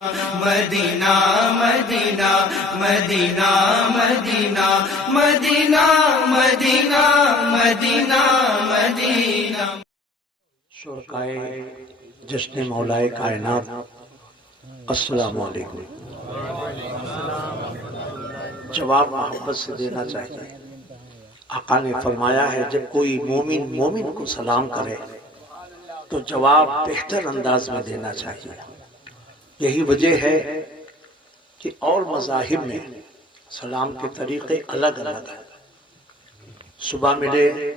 مدینہ مدینہ مدینہ مدینہ مدینہ مدینہ مدینہ مدینہ۔ شرکائے جشن مولائے کائنات، السلام علیکم۔ جواب محبت سے دینا چاہیے۔ آقا نے فرمایا ہے جب کوئی مومن مومن کو سلام کرے تو جواب بہتر انداز میں دینا چاہیے۔ یہی وجہ ہے کہ اور مذاہب میں سلام کے طریقے الگ الگ ہیں۔ صبح ملے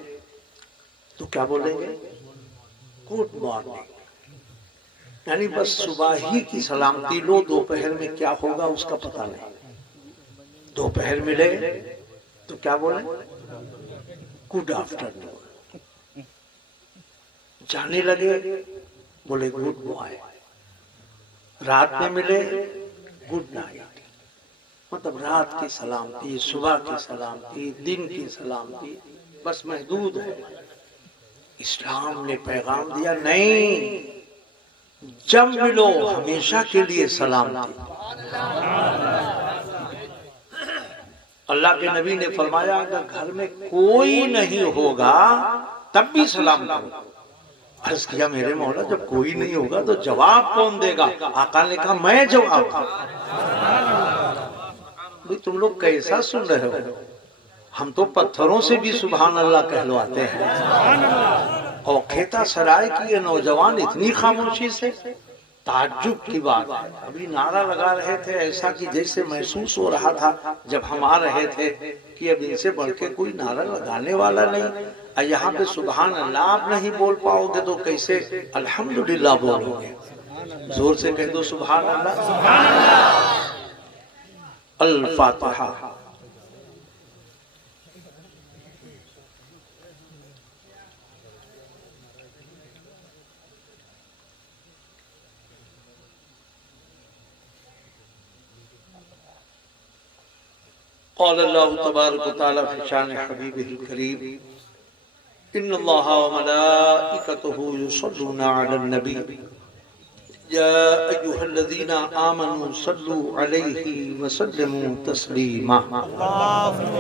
تو کیا بولیں گے؟ گڈ مارننگ، یعنی بس صبح ہی کی سلامتی لو، دوپہر میں کیا ہوگا اس کا پتہ نہیں۔ دوپہر ملے تو کیا بولیں؟ Good afternoon. جانے لگے بولے گڈ بوائے۔ رات میں ملے گڈ نائٹ، مطلب رات کی سلامتی، صبح کی سلامتی، دن کی سلامتی بس محدود ہے۔ اسلام نے پیغام دیا نہیں، جب ملو ہمیشہ کے لیے سلامتی۔ اللہ کے نبی نے فرمایا اگر گھر میں کوئی نہیں ہوگا تب بھی سلام کرو۔ عرض کیا میرے مولا جب کوئی نہیں ہوگا تو جواب کون دے گا؟ آقا نے کہا میں جواب دوں۔ تم لوگ کیسا سن رہے ہو؟ ہم تو پتھروں سے بھی سبحان اللہ کہلواتے ہیں۔ اور کھیتا سرائے کی یہ نوجوان اتنی خاموشی سے، تعجب کی بات ہے۔ ابھی نعرہ لگا رہے تھے ایسا کہ جیسے محسوس ہو رہا تھا جب ہم آ رہے تھے کہ اب ان سے بڑھ کے کوئی نعرہ لگانے والا نہیں۔ یہاں پہ سبحان اللہ آپ نہیں بول پاؤ گے تو کیسے الحمدللہ بولو گے؟ زور سے کہہ دو سبحان اللہ۔ الفاتحہ۔ قال اللہ تبارک و تعالی فی شان حبیبہ الکریم ان اللہ وملائکتہ یصلون علی النبی یا ایہا الذین آمنوا صلوا علیہ وسلموا تسلیما۔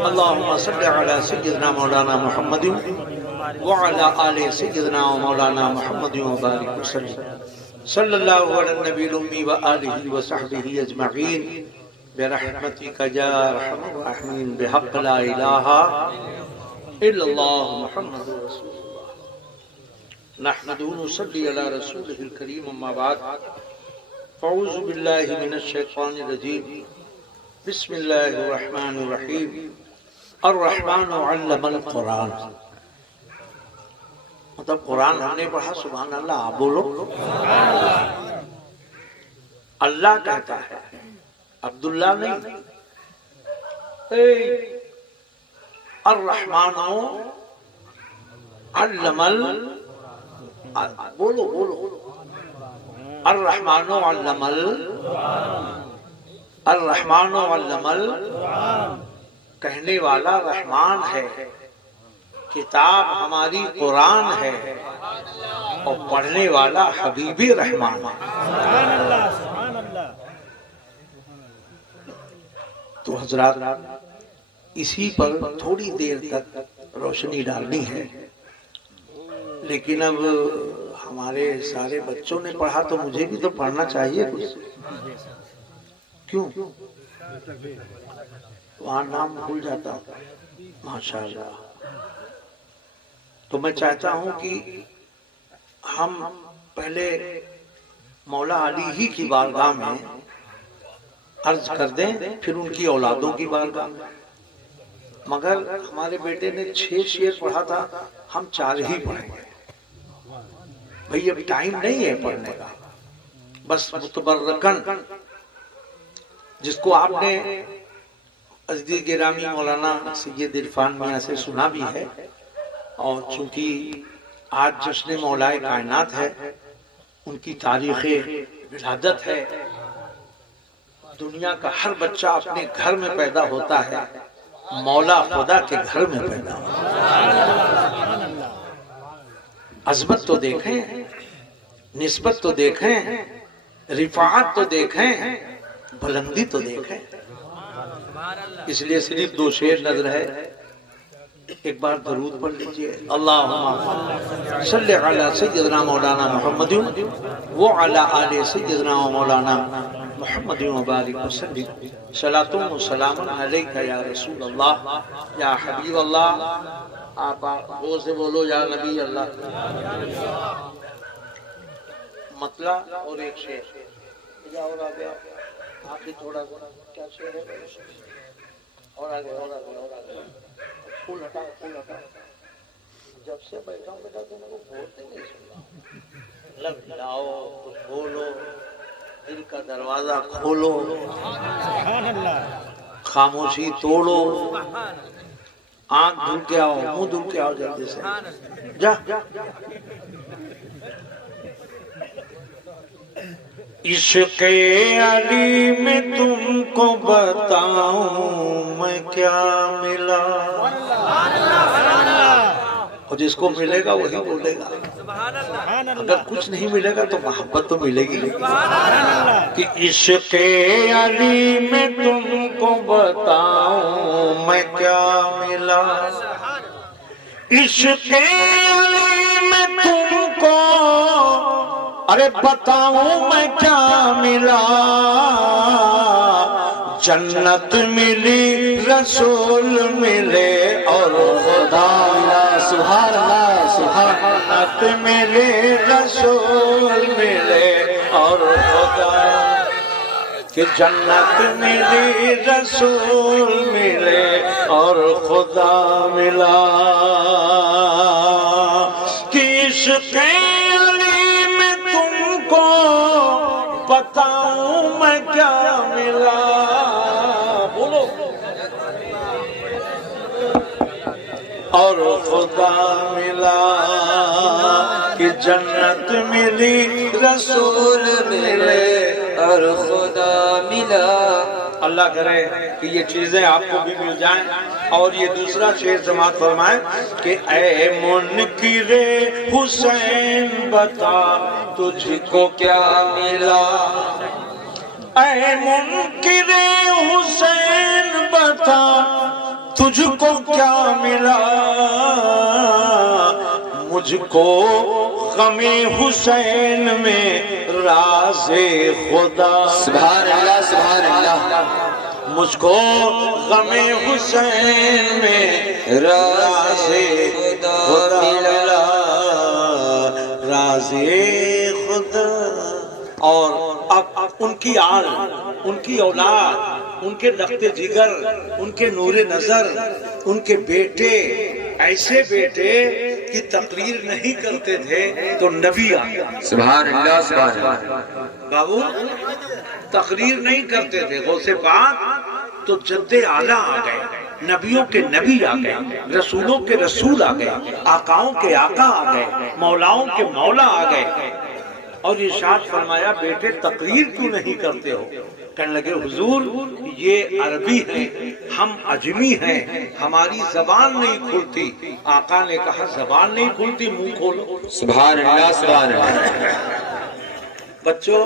اللہم صل علی سیدنا مولانا محمد وعلی آل سیدنا مولانا محمد وبارک وسلم صلی اللہ علی النبی الامی وآلہ وصحبہ اجمعین برحمتک یا ارحم الراحمین بحق لا الہ الا اللہ محمد رسول اللہ۔ نحمدہ ونصلی علی رسولہ الکریم، اما بعد فاعوذ باللہ من الشیطان الرجیم، بسم اللہ الرحمن الرحیم۔ الرحمن علم القرآن، مطلب قرآن ہم نے پڑھا سبحان اللہ آپ بولو۔ اللہ کہتا ہے، عبداللہ نہیں۔ الرحمن علم بولو بولو، الرحمن علم الرحمن علم کہنے والا رحمان ہے، کتاب ہماری قرآن ہے، اور پڑھنے والا حبیبی رحمان ہے۔ تو حضرات اسی پر تھوڑی دیر تک روشنی ڈالنی ہے، لیکن اب ہمارے سارے بچوں نے پڑھا تو مجھے بھی تو پڑھنا چاہیے کچھ، کیوں؟ وہاں نام بھول جاتا ہوں، ماشاءاللہ۔ تو میں چاہتا ہوں کہ ہم پہلے مولا علی ہی کی بارگاہ میں عرض کر دیں، پھر ان کی اولادوں کی بارگاہ میں۔ مگر ہمارے بیٹے نے 6 شعر پڑھا تھا، ہم 4 ہی پڑھیں گے۔ بھئی اب ٹائم نہیں ہے پڑھنے کا، بس متبرکن جس کو آپ نے عزیز گرامی مولانا سید عرفان میاں سے سنا بھی ہے، اور چونکہ آج جشن مولائے کائنات ہے، ان کی تاریخ ولادت ہے، دنیا کا ہر بچہ اپنے گھر میں پیدا ہوتا ہے، مولا خدا کے گھر میں پیدا ہوتا ہے۔ عظمت تو دیکھیں، نسبت تو دیکھیں، رفاعت تو دیکھیں، بلندی تو دیکھیں. اس لیے صرف 2 شعر نظر ہے. ایک بار درود پڑھ لیجئے. اللہم صلی علی سیدنا مولانا محمد وعلی آل سیدنا مولانا محمد وبارک وسلم. صلاۃ و سلام علیک یا رسول اللہ یا حبیب اللہ. آپ وہ سے بولو یا نبی اللہ. مطلع اور ایک شعر اور آگے آپ ہی تھوڑا سا کیا شعر ہے اور آگے اور آگے اور آگے. پھول ہٹا پھول ہٹا. جب سے بیٹھا ہوں بیٹا تم کو بولتے نہیں سنا. لگ جاؤ تو بولو، دل کا دروازہ کھولو، خاموشی توڑو. آنکھ دھل کے آؤ، منہ دھل کے آؤ جلدی سے. جا عشق علی میں تم کو بتاؤں میں کیا ملا. اور جس کو ملے گا وہی بولے گا. اگر کچھ نہیں ملے گا تو محبت تو ملے گی. کہ عشق علی میں تم کو بتاؤں میں کیا ملا. عشق علی میں تم کو ارے بتاؤں میں کیا ملا. جنت ملی، رسول ملے اور خدا ملا. سبحان اللہ سبحان اللہ. جنت ملی، رسول ملے اور خدا. کہ جنت ملی، رسول ملے اور خدا ملا. کہ عشق بتاؤں میں کیا ملا. بولو. اور خدا ملا. کہ جنت ملی، رسول ملے اور خدا ملا. اللہ کرے کہ یہ چیزیں آپ کو بھی مل جائیں. اور یہ دوسرا شعر سماعت فرمائیں کہ اے منکر حسین بتا تجھ کو کیا ملا. اے منکر حسین بتا تجھ کو کیا ملا. مجھ کو غم حسین میں راز خدا. سبحان اللہ سبحان اللہ. مجھ کو غم حسین میں راز خدا ملا. راز خدا. اور اب ان کی آل، ان کی اولاد، ان کے رخت جگر، ان کے نور نظر، ان کے بیٹے، ایسے بیٹے کی تقریر نہیں کرتے تھے تو نبی آ گیا. سبحان اللہ سبحان اللہ. بابو تقریر نہیں کرتے تھے غوث پاک تو جد اعلیٰ آ گئے. نبیوں کے نبی آ گئے، رسولوں کے رسول آ گئے، آقاؤں کے آقا آ گئے، مولاؤں کے مولا آ گئے. اور ارشاد فرمایا بیٹے تقریر کیوں نہیں کرتے ہو؟ کہنے لگے حضور یہ عربی ہیں، ہم عجمی ہیں، ہماری زبان نہیں کھلتی. آقا نے کہا زبان نہیں کھلتی، منہ کھولو. سبحان اللہ سبحان اللہ. بچوں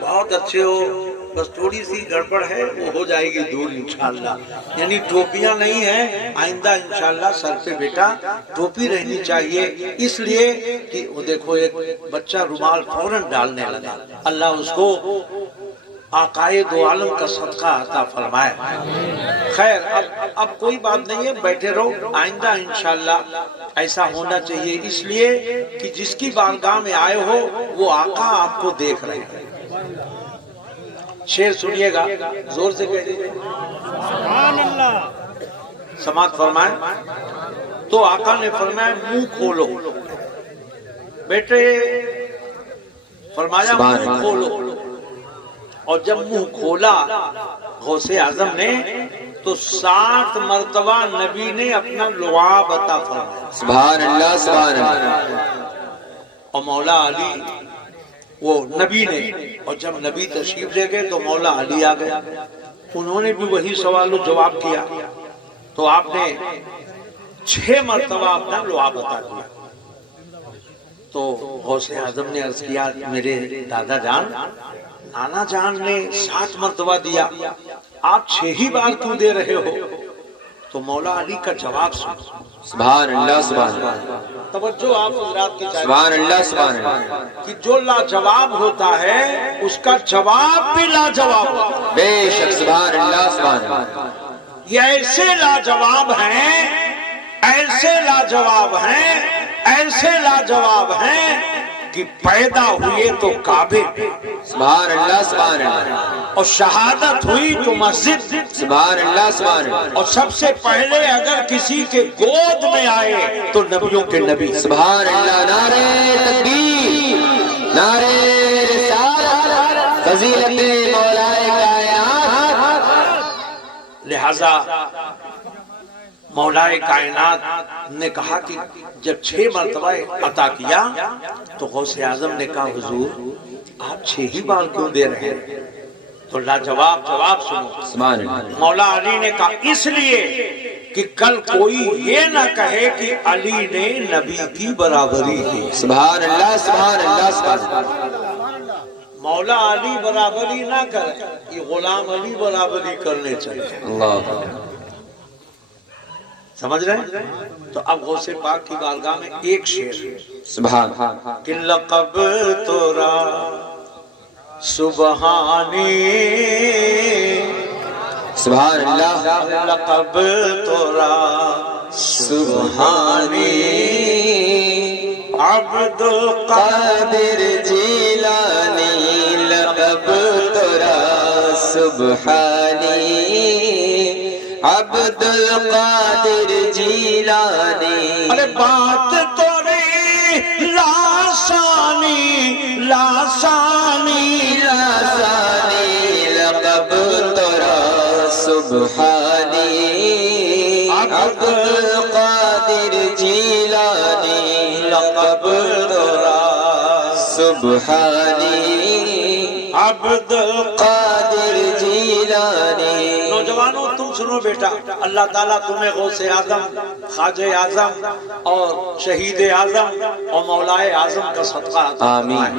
بہت اچھے ہو، بس تھوڑی سی گڑبڑ ہے، وہ ہو جائے گی دور انشاءاللہ. یعنی ٹوپیاں نہیں ہیں، آئندہ انشاءاللہ سر پہ بیٹا ٹوپی رہنی چاہیے. اس لیے کہ وہ دیکھو ایک بچہ رومال فوراً ڈالنے لگا. اللہ اس کو آقائے دو عالم کا صدقہ عطا فرمائے. خیر اب کوئی بات نہیں ہے، بیٹھے رہو. آئندہ انشاءاللہ ایسا ہونا چاہیے، اس لیے کہ جس کی بارگاہ میں آئے ہو وہ آقا آپ کو دیکھ رہے ہیں. شعر سنیے گا، زور سے کہہ دیجیے. سبحان اللہ. سماعت فرمائیں. تو آقا نے فرمایا منہ کھولو. بیٹے فرمایا منہ کھولو. اور جب منہ کھولا غوث اعظم نے تو 7 مرتبہ نبی نے اپنا لعاب عطا فرمایا. سبحان اللہ سبحان اللہ. اور مولا علی وہ نبی نے، اور جب نبی تشریف لے گئے تو مولا علی آ گئے. انہوں نے بھی وہی سوال و جواب کیا تو آپ نے 6 مرتبہ اپنا لعاب عطا کیا. تو غوث اعظم نے عرض کیا میرے دادا جان، نانا جان نے 7 مرتبہ دیا، آپ 6 ہی بار کیوں دے رہے ہو؟ تو مولا علی کا جواب سن. سبحان اللہ سبحان اللہ توجہ آپ حضرات کی چاہیے سبحان اللہ سبحان اللہ کہ جو لاجواب ہوتا ہے اس کا جواب بھی لاجواب ہوتا ہے. بے شک سبحان اللہ سبحان اللہ. یہ ایسے لاجواب ہیں، ایسے لاجواب ہیں، ایسے لاجواب ہیں کہ پیدا ہوئے تو کعبے، سبحان اللہ سبحان اللہ اور شہادت ہوئی تو مسجد، سبحان اللہ سبحان اللہ. اور سب سے پہلے اگر کسی کے گود میں آئے تو نبیوں کے نبی. سبحان اللہ. نعرہ تکبیر، نعرہ رسالت، فضیلت مولائے کائنات. لہذا مولا کائنات نے کہا کہ جب 6 مرتبہ عطا کیا تو غوث اعظم نے کہا حضور آپ 6 ہی بار کیوں دے رہے ہیں؟ تو لاجواب جواب سنو. سبحان اللہ. مولا علی نے کہا اس لیے کہ کل کوئی یہ نہ کہے کہ علی نے نبی کی برابری کی. سبحان اللہ سبحان اللہ سبحان اللہ. مولا علی برابری نہ کرے، یہ غلام علی برابری کرنے چاہیے. اللہ سمجھ رہے ہیں؟ تو اب غوث پاک کی بارگاہ میں ایک شعر سبحان کہ لقب تورا سبحانی، سبحان اللہ. لقب تورا سبحانی، عبد قادر جیلانی، لقب ترا سبحانی، عبد القادر جیلانی. ارے بات توری لاسانی، لاسانی، لاسانی، لقب ترا سبحانی، عبد القادر جیلانی، لقب ترا سبحانی، عبد القادر جیلانی. نوجوانوں تم سنو بیٹا، اللہ تعالیٰ تمہیں غوث اعظم، خواجہ اعظم اور شہید اعظم اور مولائے اعظم کا صدقہ عطا آمین.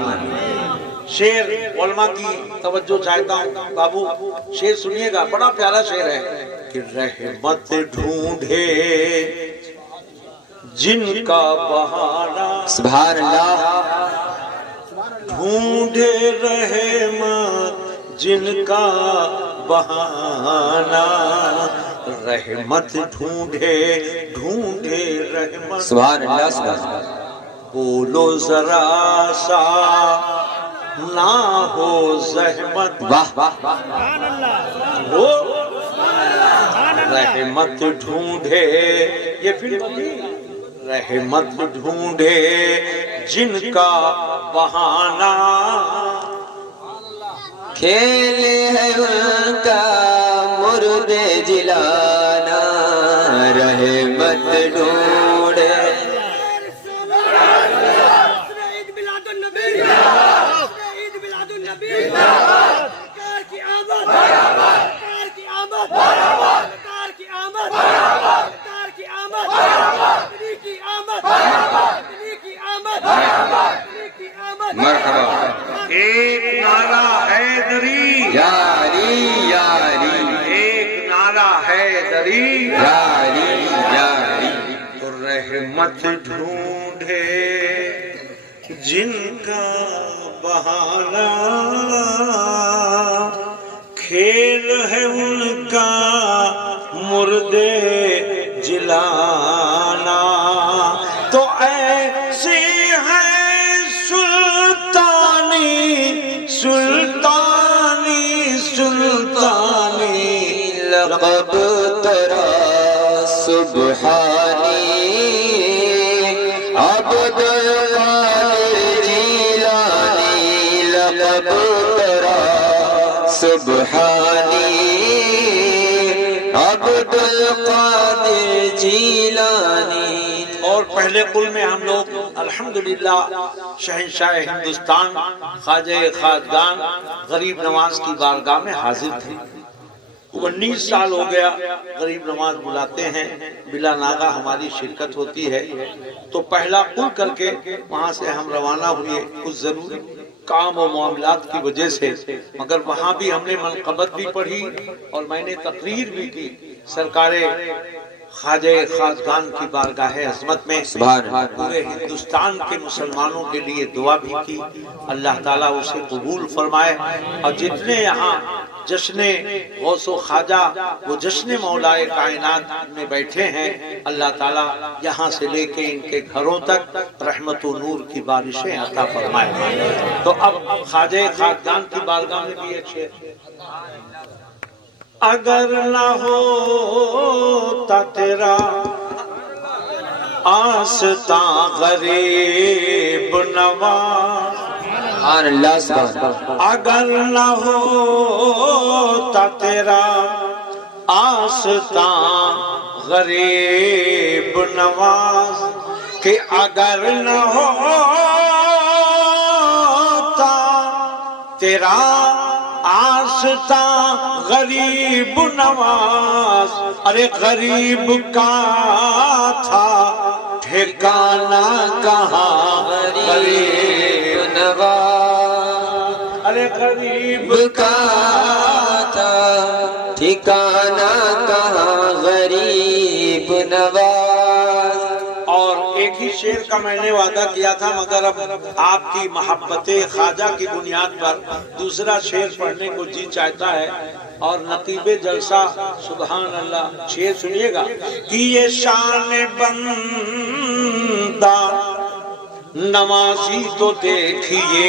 شعر علماء کی توجہ چاہتا ہوں بابو، شعر سنیے گا، بڑا پیارا شعر ہے کہ رحمت ڈھونڈے جن کا بہانہ، سبحان اللہ. ڈھونڈے رحمت جن کا بہانہ، رحمت ڈھونڈے ڈھونڈے رحمت. سبحان اللہ سبحان اللہ. بولو ذرا سا نہ ہو زحمت، واہ واہ واہ. وہ رحمت ڈھونڈے، یہ فلم رحمت ڈھونڈے جن کا بہانہ، کھیل ہے ان کا مرد جلانا، رحمت ڈھونڈے. عید میلاد النبی، عید میلاد النبی، سرکار کی آمد، سرکار کی آمد، سرکار کی آمد، سرکار کی آمد، نبی کی آمد، نبی کی آمد، نبی کی آمد. مرحبا. ایک نعرہ حیدری، یاری یاری، ایک نعرہ حیدری، یاری یاری. تو رحمت ڈھونڈے جن کا بہانہ، کھیل ہے ان کا مردے جلانا. تو ایسی ہے سلطانی، سلطانی، سلطانی، لقب ترا سبحانی، عبد القادر جیلانی، لقب ترا سبحانی، عبد القادر جیلانی. اور پہلے قل میں ہم لوگ الحمدللہ شہنشاہ ہندوستان خواجہ خواجگان غریب نواز کی بارگاہ میں حاضر تھے. 19 سال ہو گیا غریب نواز بلاتے ہیں، بلا ناغہ ہماری شرکت ہوتی ہے، تو پہلا قل کر کے وہاں سے ہم روانہ ہوئے کچھ ضروری کام و معاملات کی وجہ سے، مگر وہاں بھی ہم نے منقبت بھی پڑھی اور میں نے تقریر بھی کی سرکار خواجہ خاصگان کی بارگاہ عظمت میں، پورے ہندوستان کے مسلمانوں کے لیے دعا بھی کی، اللہ تعالیٰ اسے قبول فرمائے، اور جتنے یہاں جشن غوث و خواجہ وہ جشن مولائے کائنات میں بیٹھے ہیں، اللہ تعالیٰ یہاں سے لے کے ان کے گھروں تک رحمت و نور کی بارشیں عطا فرمائے۔ تو اب خواجہ خاصگان کی بارگاہ میں بھی ایک شعر، اگر نہ ہوتا تیرا آستاں غریب نواز، اگر نہ ہوتا تیرا آستاں غریب نواز، کہ اگر نہ ہوتا تیرا آستاں غریب نواز، ارے غریب کا تھا ٹھکانہ کہاں غریب نواز، ارے غریب کا تھا ٹھکانہ کہاں غریب نواز۔ اور ایک ہی شعر کا میں نے وعدہ کیا تھا، مگر اب آپ کی محبت خواجہ کی بنیاد پر دوسرا شعر پڑھنے کو جی چاہتا ہے، اور نقیب جلسہ سبحان اللہ شعر سنیے گا کہ یہ شان بندہ نوازی تو دیکھیے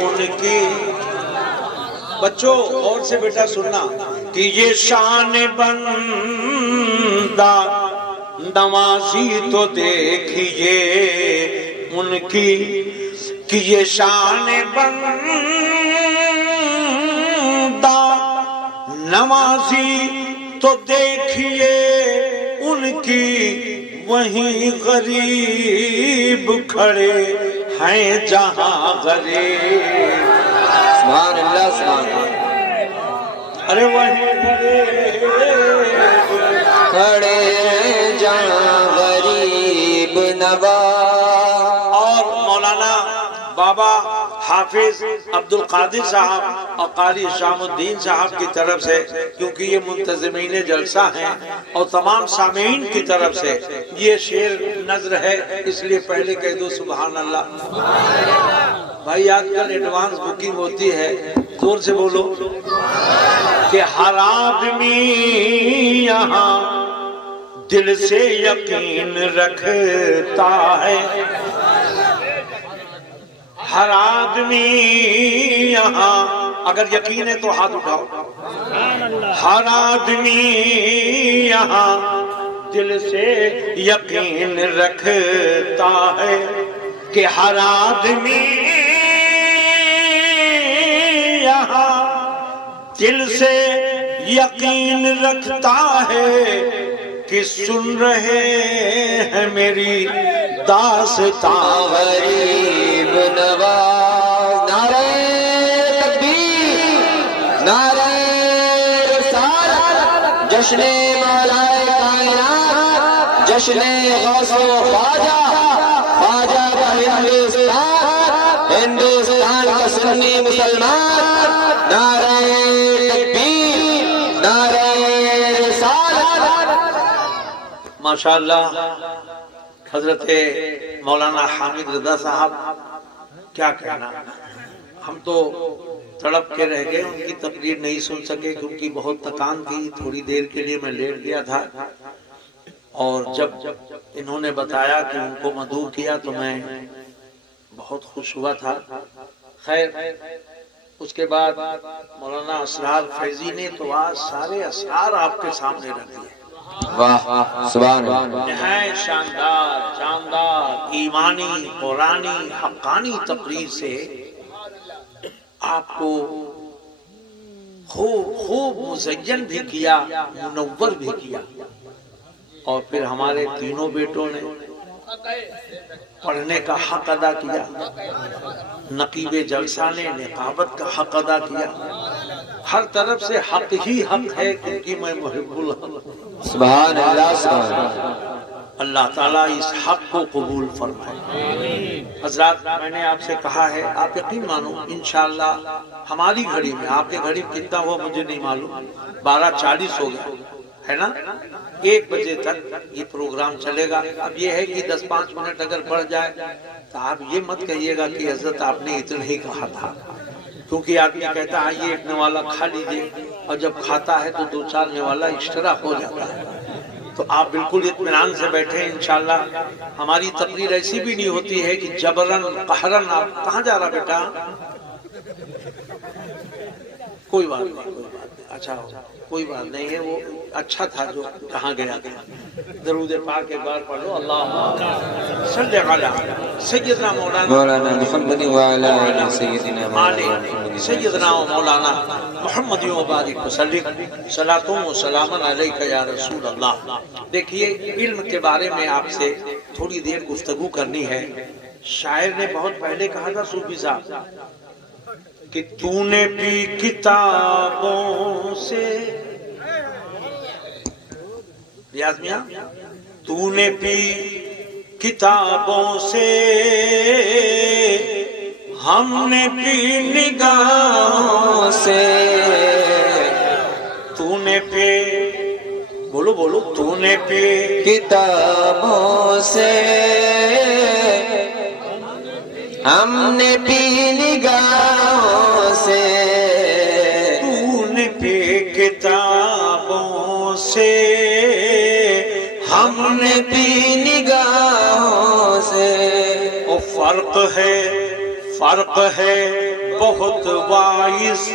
ان کی، بچوں اور سے بیٹا سننا، کہ یہ شان بندہ نوازی تو دیکھیے ان کی، کہ یہ شان بندہ نوازی تو دیکھیے ان کی، وہیں غریب کھڑے ہیں جہاں غریب، سبحان اللہ سبحان اللہ، ارے وہیں غریب کھڑے ہیں جہاں غریب نواز۔ اور مولانا بابا حافظ عبد القادر صاحب اور قاری شام الدین صاحب کی طرف سے، کیونکہ یہ منتظمین جلسہ ہیں، اور تمام سامعین کی طرف سے یہ شعر نظر ہے، اس لیے پہلے کہہ دو سبحان اللہ۔ بھائی آج کل ایڈوانس بکنگ ہوتی ہے، زور سے بولو، کہ ہر آدمی یہاں دل سے یقین رکھتا ہے، ہر آدمی یہاں، اگر یقین ہے تو ہاتھ اٹھاؤ، ہر آدمی یہاں دل سے یقین رکھتا ہے، کہ ہر آدمی یہاں دل سے یقین رکھتا ہے، کہ سن رہے ہیں میری داستان غریب نواز۔ نعرہ تکبیر، نعرہ رسالت، جشن مولائے کائنات، جشن غوث و خواجہ، خواجہ کا ہندوستان، ہندوستان کا سنی مسلمان، نعرہ تکبیر، نعرہ رسالت۔ ماشاءاللہ حضرت مولانا حامد رضا صاحب، کیا کہنا، ہم تو تڑپ کے رہ گئے، ان کی تقریر نہیں سن سکے کیونکہ بہت تکان تھی، تھوڑی دیر کے لیے میں لیٹ گیا تھا، اور جب انہوں نے بتایا کہ ان کو مدعو کیا تو میں بہت خوش ہوا تھا۔ خیر اس کے بعد مولانا اسرار فیضی نے تو آج سارے اسرار آپ کے سامنے رکھ دیے، واہ سبحان اللہ، نہایت شاندار جاندار ایمانی قرآنی حقانی تقریر سے آپ کو خوب مزین بھی کیا، منور بھی کیا، اور پھر ہمارے تینوں بیٹوں نے پڑھنے کا حق ادا کیا، نقیب جلسہ نے نقابت کا حق ادا کیا، ہر طرف سے حق ہی حق ہے کیونکہ میں محب الحق. سبحان اللہ سبحان اللہ. اللہ تعالیٰ اس حق کو قبول فرمائے. حضرات میں نے آپ سے کہا ہے، آپ یقین مانو انشاءاللہ ہماری گھڑی میں، آپ کے گھڑی میں کتنا ہوا مجھے نہیں معلوم، 12:40 ہو گیا ہے نا. 1 بجے تک یہ پروگرام چلے گا. اب یہ ہے کہ 10-5 منٹ اگر بڑھ جائے تو آپ یہ مت کہیے گا کہ حضرت آپ نے اتنا ہی کہا تھا، کیونکہ آدمی کہتا ہے یہ ایک نوالا کھا لیجیے، اور جب کھاتا ہے تو 2-4 نوالا ایکسٹرا ہو جاتا ہے. تو آپ بالکل اطمینان سے بیٹھیں. انشاءاللہ ہماری تقریر ایسی بھی نہیں ہوتی ہے کہ جبرن قہرن. آپ کہاں جا رہا بیٹا؟ کوئی بات نہیں، اچھا کوئی بات نہیں ہے، وہ اچھا تھا جو کہاں گیا تھا. درود پاک ایک بار پڑھ لو. اللہ صلی علی سیدنا مولانا محمد وعلی آل سیدنا محمد سیدنا و مولانا محمد وبارک وسلم. صلاۃ و سلام علیک یا رسول اللہ. دیکھیے علم کے بارے میں آپ سے تھوڑی دیر گفتگو کرنی ہے. شاعر نے بہت پہلے کہا تھا صوفی صاحب کہ تو نے بھی کتابوں سے، ریاض میاں، تو نے بھی کتابوں سے، ہم نے بھی نگاہوں سے. تو نے بھی، بولو بولو، تو نے بھی کتابوں سے، ہم نے بھی نگاہوں سے، تو نے بھی کتابوں سے، ہم نے بھی نگاہوں سے. وہ فرق ہے بہت باعث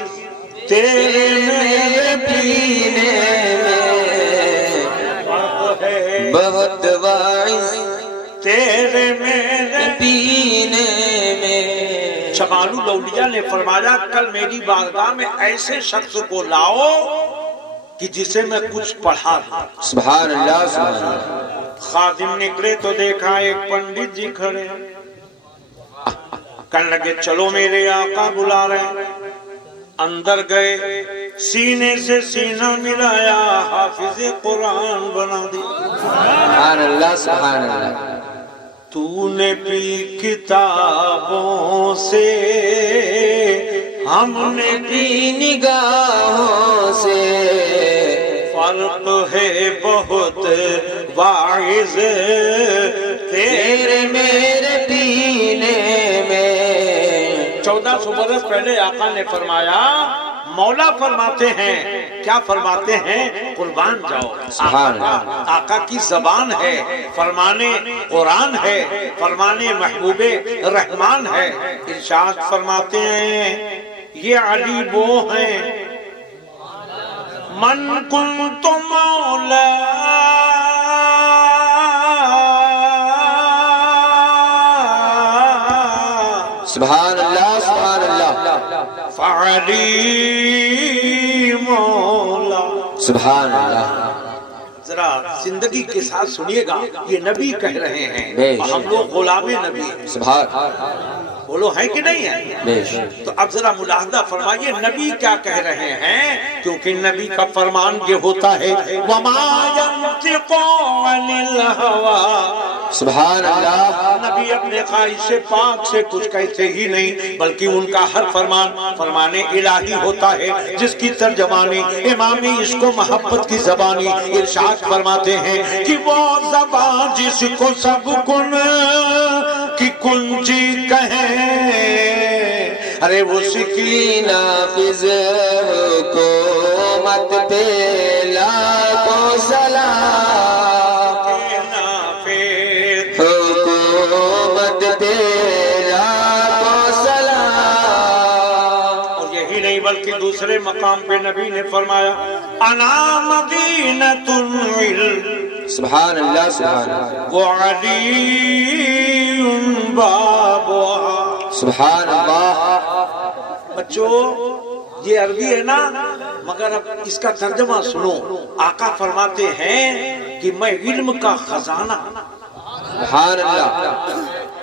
تیرے میرے پینے میں، فرق ہے بہت باعث تیرے میرے. پینے میں. جمال الاولیاء نے فرمایا کل میری بارگاہ میں ایسے شخص کو لاؤ کہ جسے میں کچھ پڑھا تھا. سبحان اللہ سبحان اللہ. خادم نکلے تو دیکھا ایک پنڈت جی کھڑے. کہنے لگے چلو میرے آقا بلا رہے ہیں. اندر گئے، سینے سے سینہ ملایا، حافظ قرآن بنا دی. سبحان اللہ سبحان اللہ. تو نے بھی کتابوں سے، ہم نے بھی نگاہوں سے، فرق ہے بہت واعظ تیرے میرے پینے میں. 1400 برس پہلے آقا نے فرمایا، مولا فرماتے ہیں، کیا فرماتے ہیں؟ قربان جاؤ. آقا کی زبان ہے، فرمانے قرآن ہے، فرمانے محبوب رحمان ہے. ارشاد فرماتے ہیں یہ علی وہ ہیں من کنت مولا سبحان اللہ سبحان اللہ. فعلی مولا. سبحان اللہ. ذرا زندگی کے ساتھ سنیے گا، یہ نبی کہہ رہے ہیں اور ہم لوگ غلام نبی ہیں. سبحان بولو ہے کہ نہیں ہے؟ تو اب ذرا ملاحظہ فرمائیے نبی کیا کہہ رہے ہیں، کیونکہ نبی کا فرمان یہ ہوتا ہے وَمَا يَنْطِقُ عَنِ الْهَوَىٰ. سبحان اللہ. نبی اپنے خواہش پاک سے کچھ کہتے ہی نہیں، بلکہ ان کا ہر فرمان فرمان الہی ہوتا ہے، جس کی ترجمانی امام عشق و محبت کی زبانی. ارشاد فرماتے ہیں کہ وہ زبان جس کو سب کن کی کنجی کہیں، ارے وہ کی نافذ حکومت پہ لاکھوں سلام، حکومت پہ لاکھوں سلام. اور یہی نہیں بلکہ دوسرے مقام پہ نبی نے فرمایا انا مدینۃ العلم. سبحان اللہ سبحان اللہ. وعلی بابها. سبحان اللہ. بچوں یہ عربی ہے نا، مگر اب اس کا ترجمہ سنو. آقا فرماتے ہیں کہ میں علم کا خزانہ، سبحان اللہ.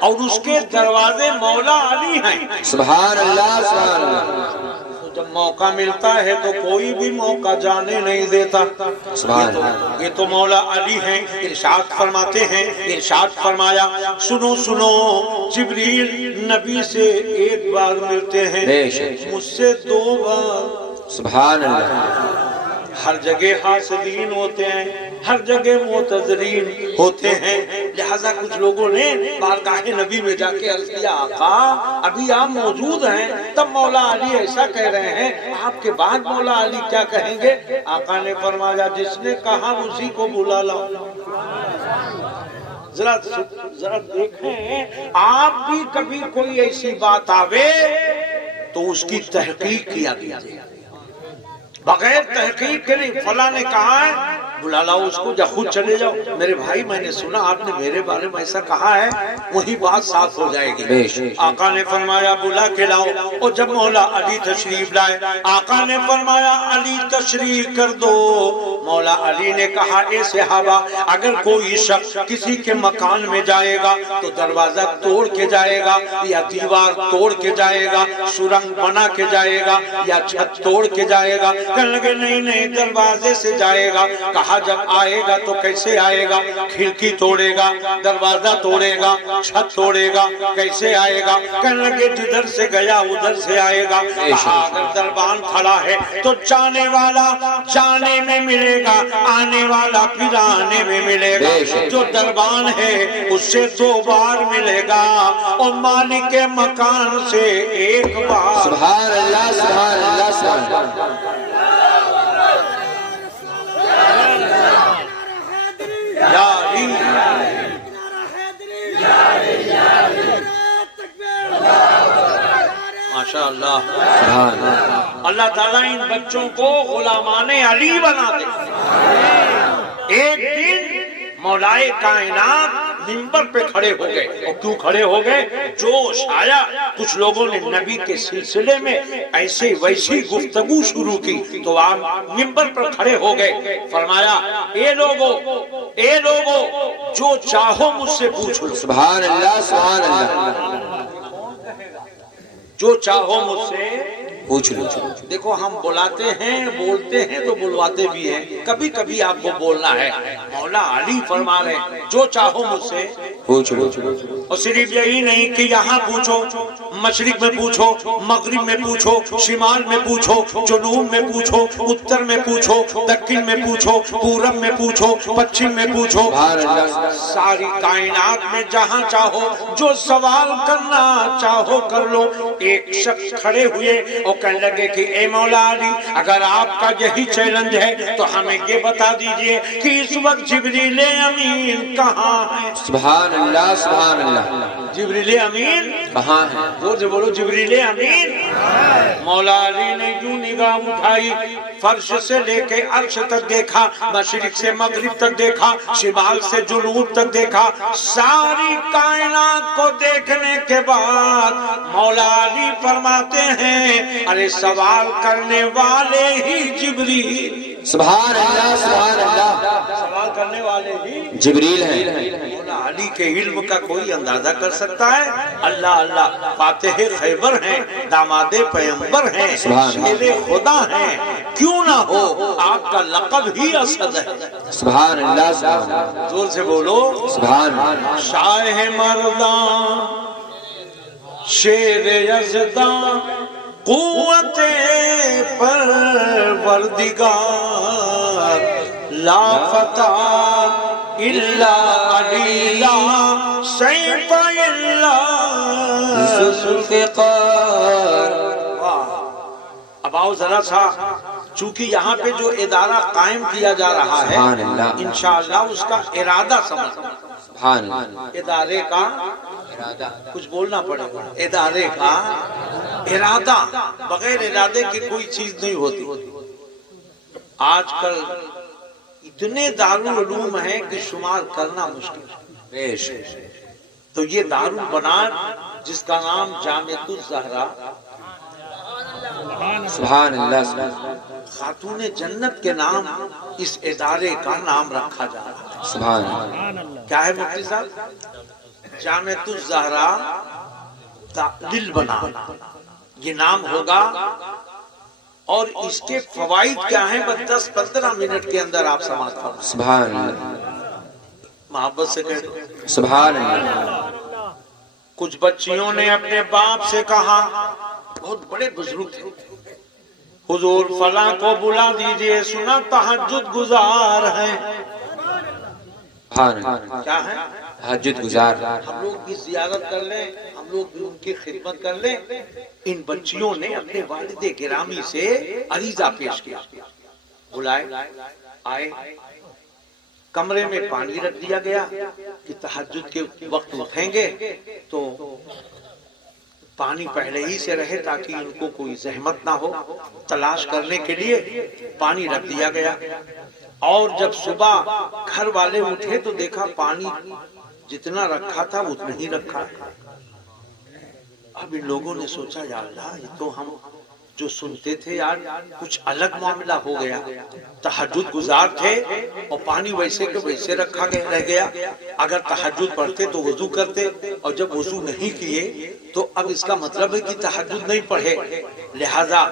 اور اس کے دروازے مولا علی ہیں. سبحان اللہ سبحان اللہ. جب موقع ملتا ہے تو کوئی بھی موقع جانے نہیں دیتا. یہ تو مولا علی ہیں. ارشاد فرماتے ہیں, ارشاد فرمایا سنو سنو, جبریل نبی سے ایک بار ملتے ہیں, مجھ سے 2 بار. سبحان اللہ. ہر جگہ حاسدین ہوتے ہیں, ہر جگہ معتذرین ہوتے ہیں. لہذا کچھ لوگوں نے بارگاہ نبی میں جا کے عرض کیا, آقا ابھی آپ موجود ہیں, تب مولا علی ایسا کہہ رہے ہیں, آپ کے بعد مولا علی کیا کہیں گے؟ آقا نے فرمایا جس نے کہا اسی کو بلا لاؤ. ذرا دیکھیں, آپ بھی کبھی کوئی ایسی بات آوے تو اس کی تحقیق کیا کیجیے, بغیر تحقیق کے نہیں. فلاں نے کہا ہے بلا لاؤ اس کو, یا خود چلے جاؤ. میرے بھائی میں نے سنا آپ نے میرے بارے میں ایسا کہا ہے, وہی بات صاف ہو جائے گی. آقا نے فرمایا بلا کے لاؤ. اور جب مولا علی تشریف لائے, آقا نے فرمایا علی تشریف کر دو. مولا علی نے کہا اے صحابہ, اگر کوئی شخص کسی کے مکان میں جائے گا تو دروازہ توڑ کے جائے گا, یا دیوار توڑ کے جائے گا, سرنگ بنا کے جائے گا, یا چھت توڑ کے جائے گا؟ کہنے لگے نہیں دروازے سے جائے گا. کہا جب آئے گا تو کیسے آئے گا؟ کھڑکی توڑے گا, دروازہ توڑے گا, چھت توڑے گا, کیسے آئے گا؟ کہنے لگے جدھر سے گیا ادھر سے آئے گا. کہا اگر دربان کھڑا ہے تو جانے والا جانے میں ملے گا, آنے والا پھر آنے میں ملے گا. جو دربان ہے اس سے 2 بار ملے گا, اور مالک مکان سے 1 بار. سبحان اللہ, سبحان اللہ, سبحان اللہ. ماشاء اللہ. اللہ تعالیٰ ان بچوں کو غلامان علی بنا دے. ایک دن مولائے کائنات منبر پہ کھڑے ہو گئے. اور کیوں کھڑے ہو گئے؟ جوش آیا. کچھ لوگوں نے نبی کے سلسلے میں ایسے ویسی گفتگو شروع کی تو آپ منبر پر کھڑے ہو گئے. فرمایا اے لوگو جو چاہو مجھ سے پوچھو. سبحان اللہ, سبحان اللہ. جو چاہو مجھ سے پوچھ لو. دیکھو ہم بلاتے ہیں, بولتے ہیں تو بلواتے بھی ہیں, کبھی کبھی آپ کو بولنا ہے. مولا علی فرما رہے جو چاہو مجھ سے پوچھ لو. اور صرف یہی نہیں کہ یہاں پوچھو, مشرق میں پوچھو, مغرب میں پوچھو, شمال میں پوچھو, جنوب میں پوچھو, اتر میں پوچھو, دکن میں پوچھو, پورب میں پوچھو, پچھم میں پوچھو. ساری کائنات میں جہاں چاہو جو سوال کرنا چاہو کر لو. ایک شخص کھڑے ہوئے اور کہنے لگے کہ اے مولا علی, اگر آپ کا یہی چیلنج ہے تو ہمیں یہ بتا دیجئے کہ اس وقت جبریل امین کہاں ہے؟ سبحان اللہ, سبحان اللہ. جبریل امین کہاں ہے؟ زور سے بولو جبریل امین. مولا علی نے یوں نگاہ اٹھائی, فرش سے لے کے عرش تک دیکھا, مشرق سے مغرب تک دیکھا, شمال سے جنوب تک دیکھا. ساری کائنات کو دیکھنے کے بعد مولا علی فرماتے ہیں ارے سوال کرنے والے ہی جبریل. سبحان اللہ, سبحان اللہ. سوال کرنے والے ہی جبریل ہیں. مولا علی کے علم کا کوئی اندازہ کر سکتا ہے؟ اللہ اللہ. فاتح خیبر ہیں, داماد پیغمبر ہیں, شیر خدا ہیں, کیوں نہ ہو آپ کا لقب ہی اسد ہے. سبحان اللہ, سبحان اللہ. زور سے بولو سبحان اللہ. شاہ مردان, شیر یزدان, قوت پروردگار, لا فتح الا علی, لا سیف الا ذوالفقار. اب آؤ ذرا سا, چونکہ یہاں پہ جو ادارہ قائم کیا جا رہا ہے انشاءاللہ اس کا ارادہ سمجھنا. سبحان اللہ. ادارے کا کچھ بولنا پڑے گا. ادارے کا ارادہ, بغیر ارادے کی کوئی چیز نہیں ہوتی. آج کل اتنے دارالعلوم ہیں کہ شمار کرنا مشکل ہے. تو یہ دارالبنات جس کا نام جامعۃ الزہرا, سبحان اللہ, خاتون جنت کے نام اس ادارے کا نام رکھا جا رہا ہے. سبحان اللہ. کیا ہے مفتی صاحب؟ جامعۃ الزہرا للبنات, یہ نام ہوگا اور اس کے فوائد کیا ہیں بس 10-15 منٹ کے اندر آپ سماعت فرمائیں. سبحان اللہ محبت سے کہہ دو. سبحان اللہ. کچھ بچیوں نے اپنے باپ سے کہا، بہت بڑے بزرگ تھے، حضور فلاں کو بلا دیجئے، سنا تہجد گزار ہیں. سبحان اللہ. کیا ہے؟ تہجد گزار. ہم لوگ بھی زیارت کر لیں، ہم لوگ بھی ان کی خدمت کر لیں. ان بچیوں نے اپنے والد گرامی سے عریضہ پیش کیا. بلائے، آئے، کمرے میں پانی رکھ دیا گیا کہ تہجد کے وقت اٹھیں گے تو پانی پہلے ہی سے رہے تاکہ ان کو کوئی زحمت نہ ہو. تلاش کرنے کے لیے پانی رکھ دیا گیا. اور جب صبح گھر والے اٹھے تو دیکھا پانی جتنا رکھا تھا اتنا ہی رکھا. اب ان لوگوں نے سوچا یا اللہ، یہ تو ہم جو سنتے تھے یار کچھ الگ معاملہ ہو گیا. تہجد گزار تھے اور پانی ویسے کہ ویسے رکھا رہ گیا. اگر تہجد پڑھتے تو وضو کرتے، اور جب وضو نہیں کیے تو اب اس کا مطلب ہے کہ تہجد نہیں پڑھے. لہذا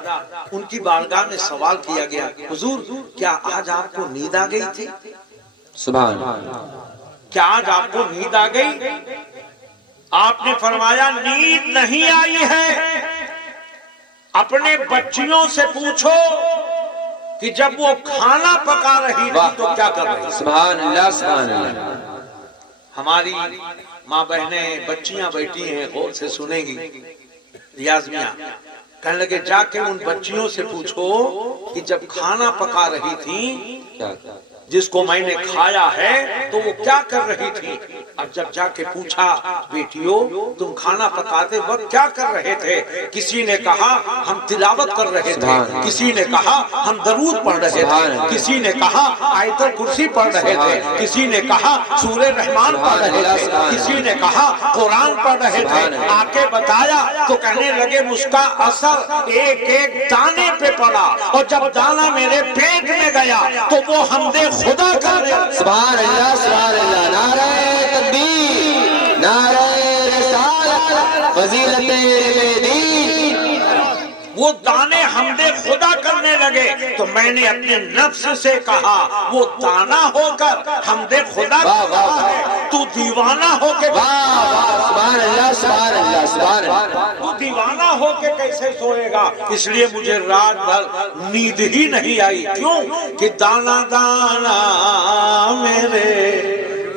ان کی بارگاہ میں سوال کیا گیا، حضور کیا آج آپ کو نیند آ گئی تھی؟ سبحان اللہ. کیا آج آپ کو نیند آ گئی؟ آپ نے فرمایا نیند نہیں آئی ہے. اپنے بچیوں سے پوچھو کہ جب وہ کھانا پکا رہی تھی تو کیا کر رہی تھی. سبحان اللہ. سبحان اللہ. ہماری ماں بہنیں بچیاں بیٹھی ہیں، غور سے سنیں گی. ریاض میاں کہنے لگے جا کے ان بچیوں سے پوچھو کہ جب کھانا پکا رہی تھی جس کو میں نے کھایا ہے تو وہ کیا کر رہی تھی. اب جب جا کے پوچھا بیٹیوں تم کھانا پکاتے وقت کیا کر رہے تھے؟ کسی نے کہا ہم تلاوت کر رہے تھے، کسی نے کہا ہم درود پڑھ رہے تھے، کسی نے کہا آیت الکرسی پڑھ رہے تھے، کسی نے کہا سورہ رحمان پڑھ رہے تھے، کسی نے کہا قرآن پڑھ رہے تھے. آ کے بتایا تو کہنے لگے اس کا اثر ایک ایک دانے پہ پڑا، اور جب دانا میرے پیٹ میں گیا تو وہ حمد خدا کر رہے. سبحان اللہ. سبحان اللہ. نعرہ تکبیر، نعرہ رسالت، فضیلت دین. وہ دانے حمد خدا کرنے لگے تو میں نے اپنے نفس سے کہا وہ دانا ہو کر حمد خدا کرتا ہے، تو دیوانہ ہو کے. سبحان اللہ. سبحان اللہ. سبحان اللہ. تو دیوانہ ہو کے کیسے سوئے گا؟ اس لیے مجھے رات بھر نیند ہی نہیں آئی. کیوں کہ دانا دانا میرے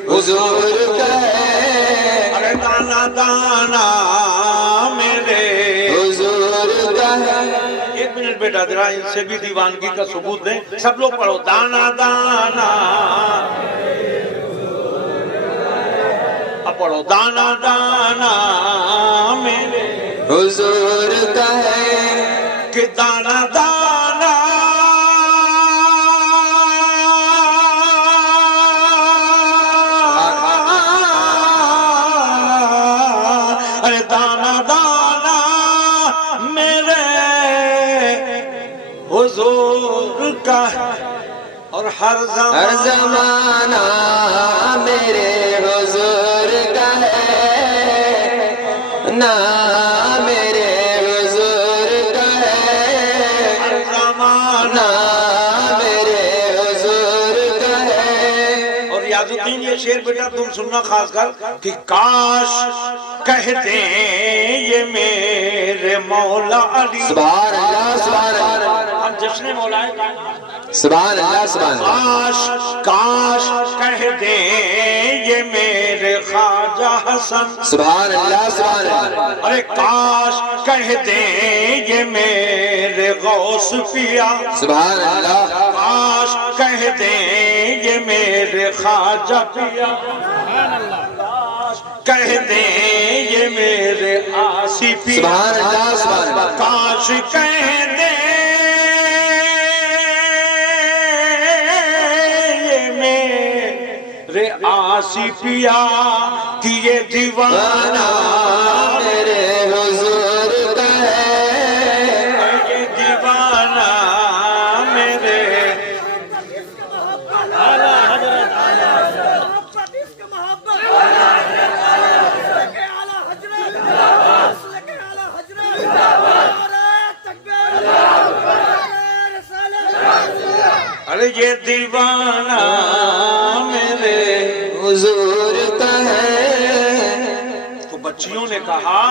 حضور کا ہے، ارے دانا دانا میرے حضور کا ہے. ایک منٹ بیٹا ذرا ان سے بھی دیوانگی کا ثبوت دیں. سب لوگ پڑھو دانا دانا. اب پڑھو دانا دانا میرے حضور کا ہے کہ دانا دانا ارے دانا دانا میرے حضور کا ہے. اور ہر زمانہ میرے حضور کا ہے، نا میرے حضور کا ہے، ہر زمانہ میرے حضور کا ہے. اور ریاض الدین یہ شعر بیٹا تم سننا خاص کر کہ کاش کہتے یہ میرے مولا علی. سبحان اللہ. سبحان اللہ. ہم جشن مولا سبحان اللہ. سبحان اللہ. کاش کہہ دیں یہ میرے خواجہ حسن. سبحان اللہ. سبحان اللہ. ارے کاش کہہ دیں یہ میرے غوث پیا. سبحان اللہ. کاش کہہ دیں یہ میرے خواجہ پیا. کاش کہہ دیں یہ میرے آسی پیا. سبحان اللہ. سبحان اللہ. کاش کہہ دیں آسی پیا کہ یہ دیوانہ میرے حضور کا ہے، یہ دیوانہ میرے حضرت ارے یہ دیوانہ میرے حضور کا ہے. تو بچیوں نے کہا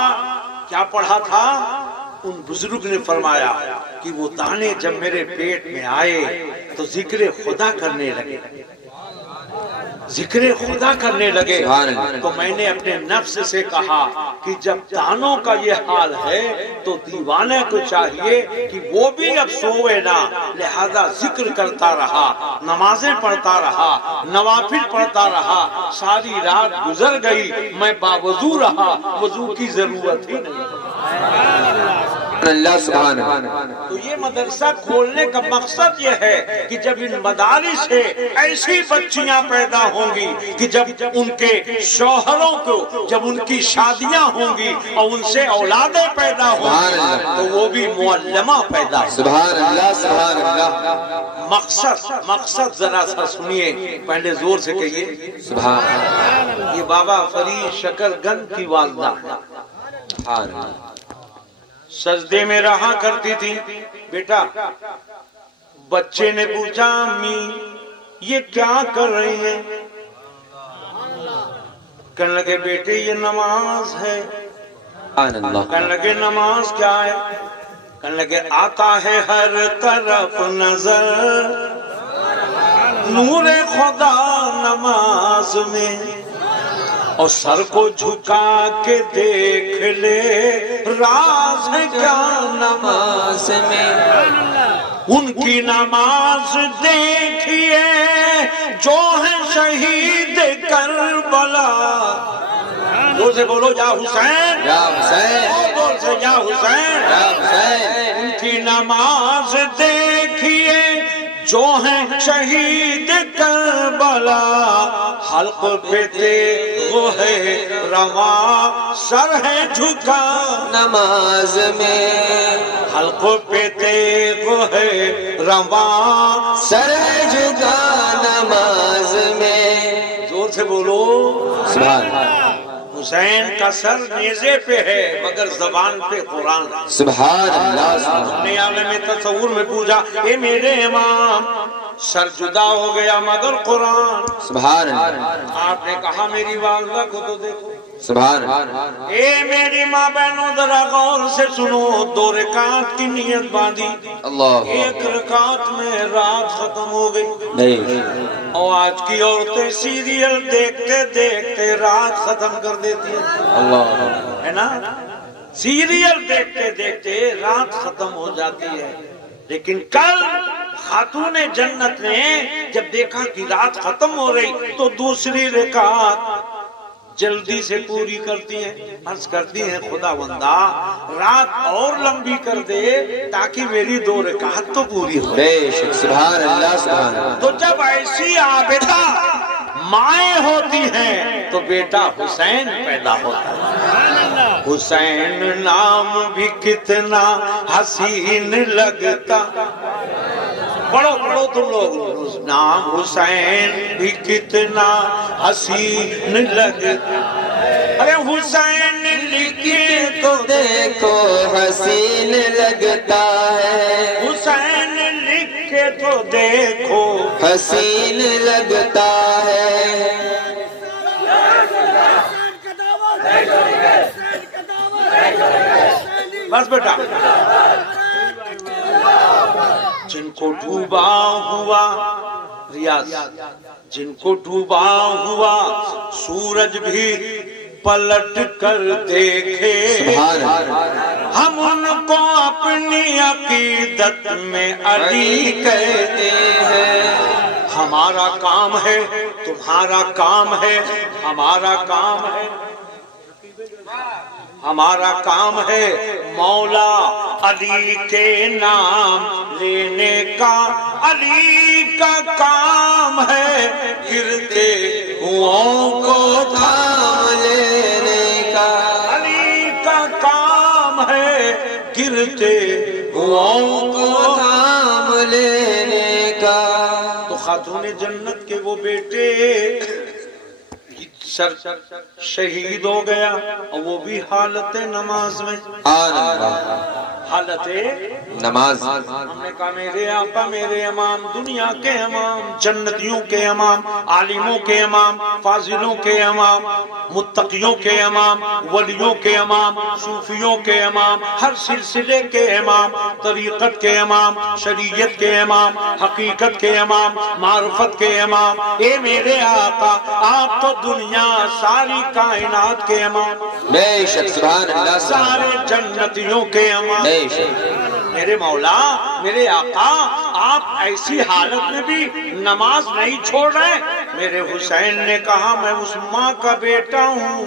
کیا پڑھا تھا؟ ان بزرگ نے فرمایا کہ وہ دانے جب میرے پیٹ میں آئے تو ذکر خدا کرنے لگے، ذکر خدا کرنے لگے. تو میں نے اپنے نفس سے کہا کہ جب دانوں کا یہ حال ہے تو دیوانے کو چاہیے کہ وہ بھی اب سوئے نہ، لہذا ذکر کرتا رہا، نمازیں پڑھتا رہا، نوافل پڑھتا رہا. ساری رات گزر گئی، میں باوضو رہا، وضو کی ضرورت ہی نہیں. اللہ سبحان اللہ. تو یہ مدرسہ کھولنے کا مقصد یہ ہے کہ جب ان مدارس سے ایسی بچیاں پیدا ہوں گی کہ جب ان کے شوہروں کو، جب ان کی شادیاں ہوں گی اور ان سے اولادیں پیدا ہوں گی تو وہ بھی معلمہ پیدا ہوں. سبحان اللہ سبحان اللہ. مقصد ذرا سا سنیے، پہلے زور سے کہیے سبحان اللہ. یہ بابا فرید شکر گنج کی والدہ سبحان اللہ. سجدے میں رہا کرتی تھی. بیٹا، بچے نے پوچھا امی یہ کیا کر رہی ہیں؟ کہنے لگے بیٹے یہ نماز ہے. کہنے لگے نماز کیا ہے؟ کہنے لگے آتا ہے ہر طرف نظر نور خدا نماز میں، اور سر کو جھکا کے دیکھ لے راز ہے کیا نماز میں. ان کی نماز دیکھیے جو ہے شہید کربلا. زور سے بولو یا حسین، یا حسین، زور سے یا حسین. یا حسین. ان کی نماز دیکھیے جو ہے شہید کربلا، حلق پہ وہ ہے رواں سر ہے جھکا نماز میں. حلق پہ وہ ہے رواں سر ہے جھکا نماز میں. زور سے بولو سبحان اللہ. حسین کا سر نیزے پہ ہے مگر زبان پہ قرآن. سبحان اللہ سبحان اللہ. نے عالم تصور میں پوچھا اے میرے امام سر جدا ہو گیا مگر قرآن. سبحان اللہ. آپ نے کہا میری والدہ کو تو دیکھو. سبحان اللہ. اے میری ماں بہنوں ذرا غور سے سنو. 2 رکعت کی نیت باندھی، اللہ. 1 رکعت میں رات ختم ہو گئی. نہیں. اور آج کی عورتیں سیریل دیکھتے دیکھتے رات ختم کر دیتی ہیں، اللہ. ہے نا؟ سیریل دیکھتے دیکھتے رات ختم ہو جاتی ہے. لیکن کل خاتون جنت نے جب دیکھا کہ رات ختم ہو رہی تو دوسری رکعت جلدی سے پوری کرتی ہیں. عرض کرتی ہیں خدا بندہ رات اور لمبی کر دے تاکہ میری 2 رکعت تو پوری ہو. بے شک. سبحان اللہ سبحان اللہ. تو جب ایسی عابدہ مائیں ہوتی ہیں تو بیٹا حسین پیدا ہوتا ہے. حسین نام بھی کتنا حسین لگتا. پڑھو تم لوگ. نام حسین بھی کتنا حسین لگتا. ارے حسین لکھے تو دیکھو حسین لگتا ہے. حسین لکھے تو دیکھو حسین لگتا ہے. بس بیٹا. جن کو ڈوبا ہوا ریاض، جن کو ڈوبا ہوا سورج بھی پلٹ کر دیکھے، ہم ان کو اپنی عقیدت میں علی کہتے ہیں. ہمارا کام ہے تمہارا کام ہے ہمارا کام ہے، ہمارا کام ہے مولا علی کے نام لینے کا. علی کا کام ہے گرتے ہوں کو تھام لینے کا. علی کا کام ہے گرتے ہوں کو تھام لینے کا. تو خاتون جنت کے وہ بیٹے سر شہید ہو گیا اور وہ بھی حالت نماز میں. حالت نماز ہم نے کہا میرے آقا میرے امام، دنیا کے امام، جنتیوں کے امام، عالموں کے امام، فاضلوں کے امام، متقیوں کے امام، ولیوں کے امام، صوفیوں کے امام، ہر سلسلے کے امام، طریقت کے امام، شریعت کے امام، حقیقت کے امام، معرفت کے امام، اے میرے آقا آپ تو دنیا ساری کائنات کے امام، بے شک سبحان اللہ سارے جنتیوں کے امام، بے شک میرے مولا میرے آقا آپ ایسی حالت میں بھی نماز نہیں چھوڑ رہے۔ میرے حسین نے کہا میں اس ماں کا بیٹا ہوں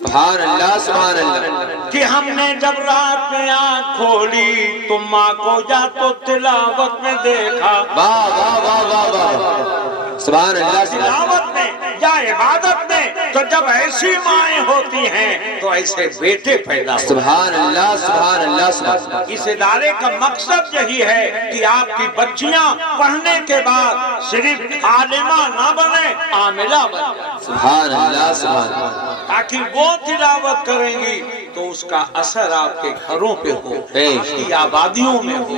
سبحان اللہ سبحان اللہ کہ ہم نے جب رات میں آنکھ کھولی تو ماں کو یا تو تلاوت میں دیکھا، واہ واہ واہ واہ واہ سبحان اللہ تلاوت میں یا عبادت میں، تو جب ایسی مائیں ہوتی ہیں تو ایسے بیٹے پیدا ہوتے ہیں۔ سبحان اللہ سبحان اللہ سبحان اللہ اس ادارے کا مقصد یہی ہے کہ آپ کی بچیاں پڑھنے کے بعد صرف عالمہ نہ بنے، عاملہ بن جائیں، سبحان اللہ سبحان اللہ تاکہ وہ تلاوت کریں گی تو اس کا اثر آپ کے گھروں پہ ہو، آپ کی آبادیوں میں ہو،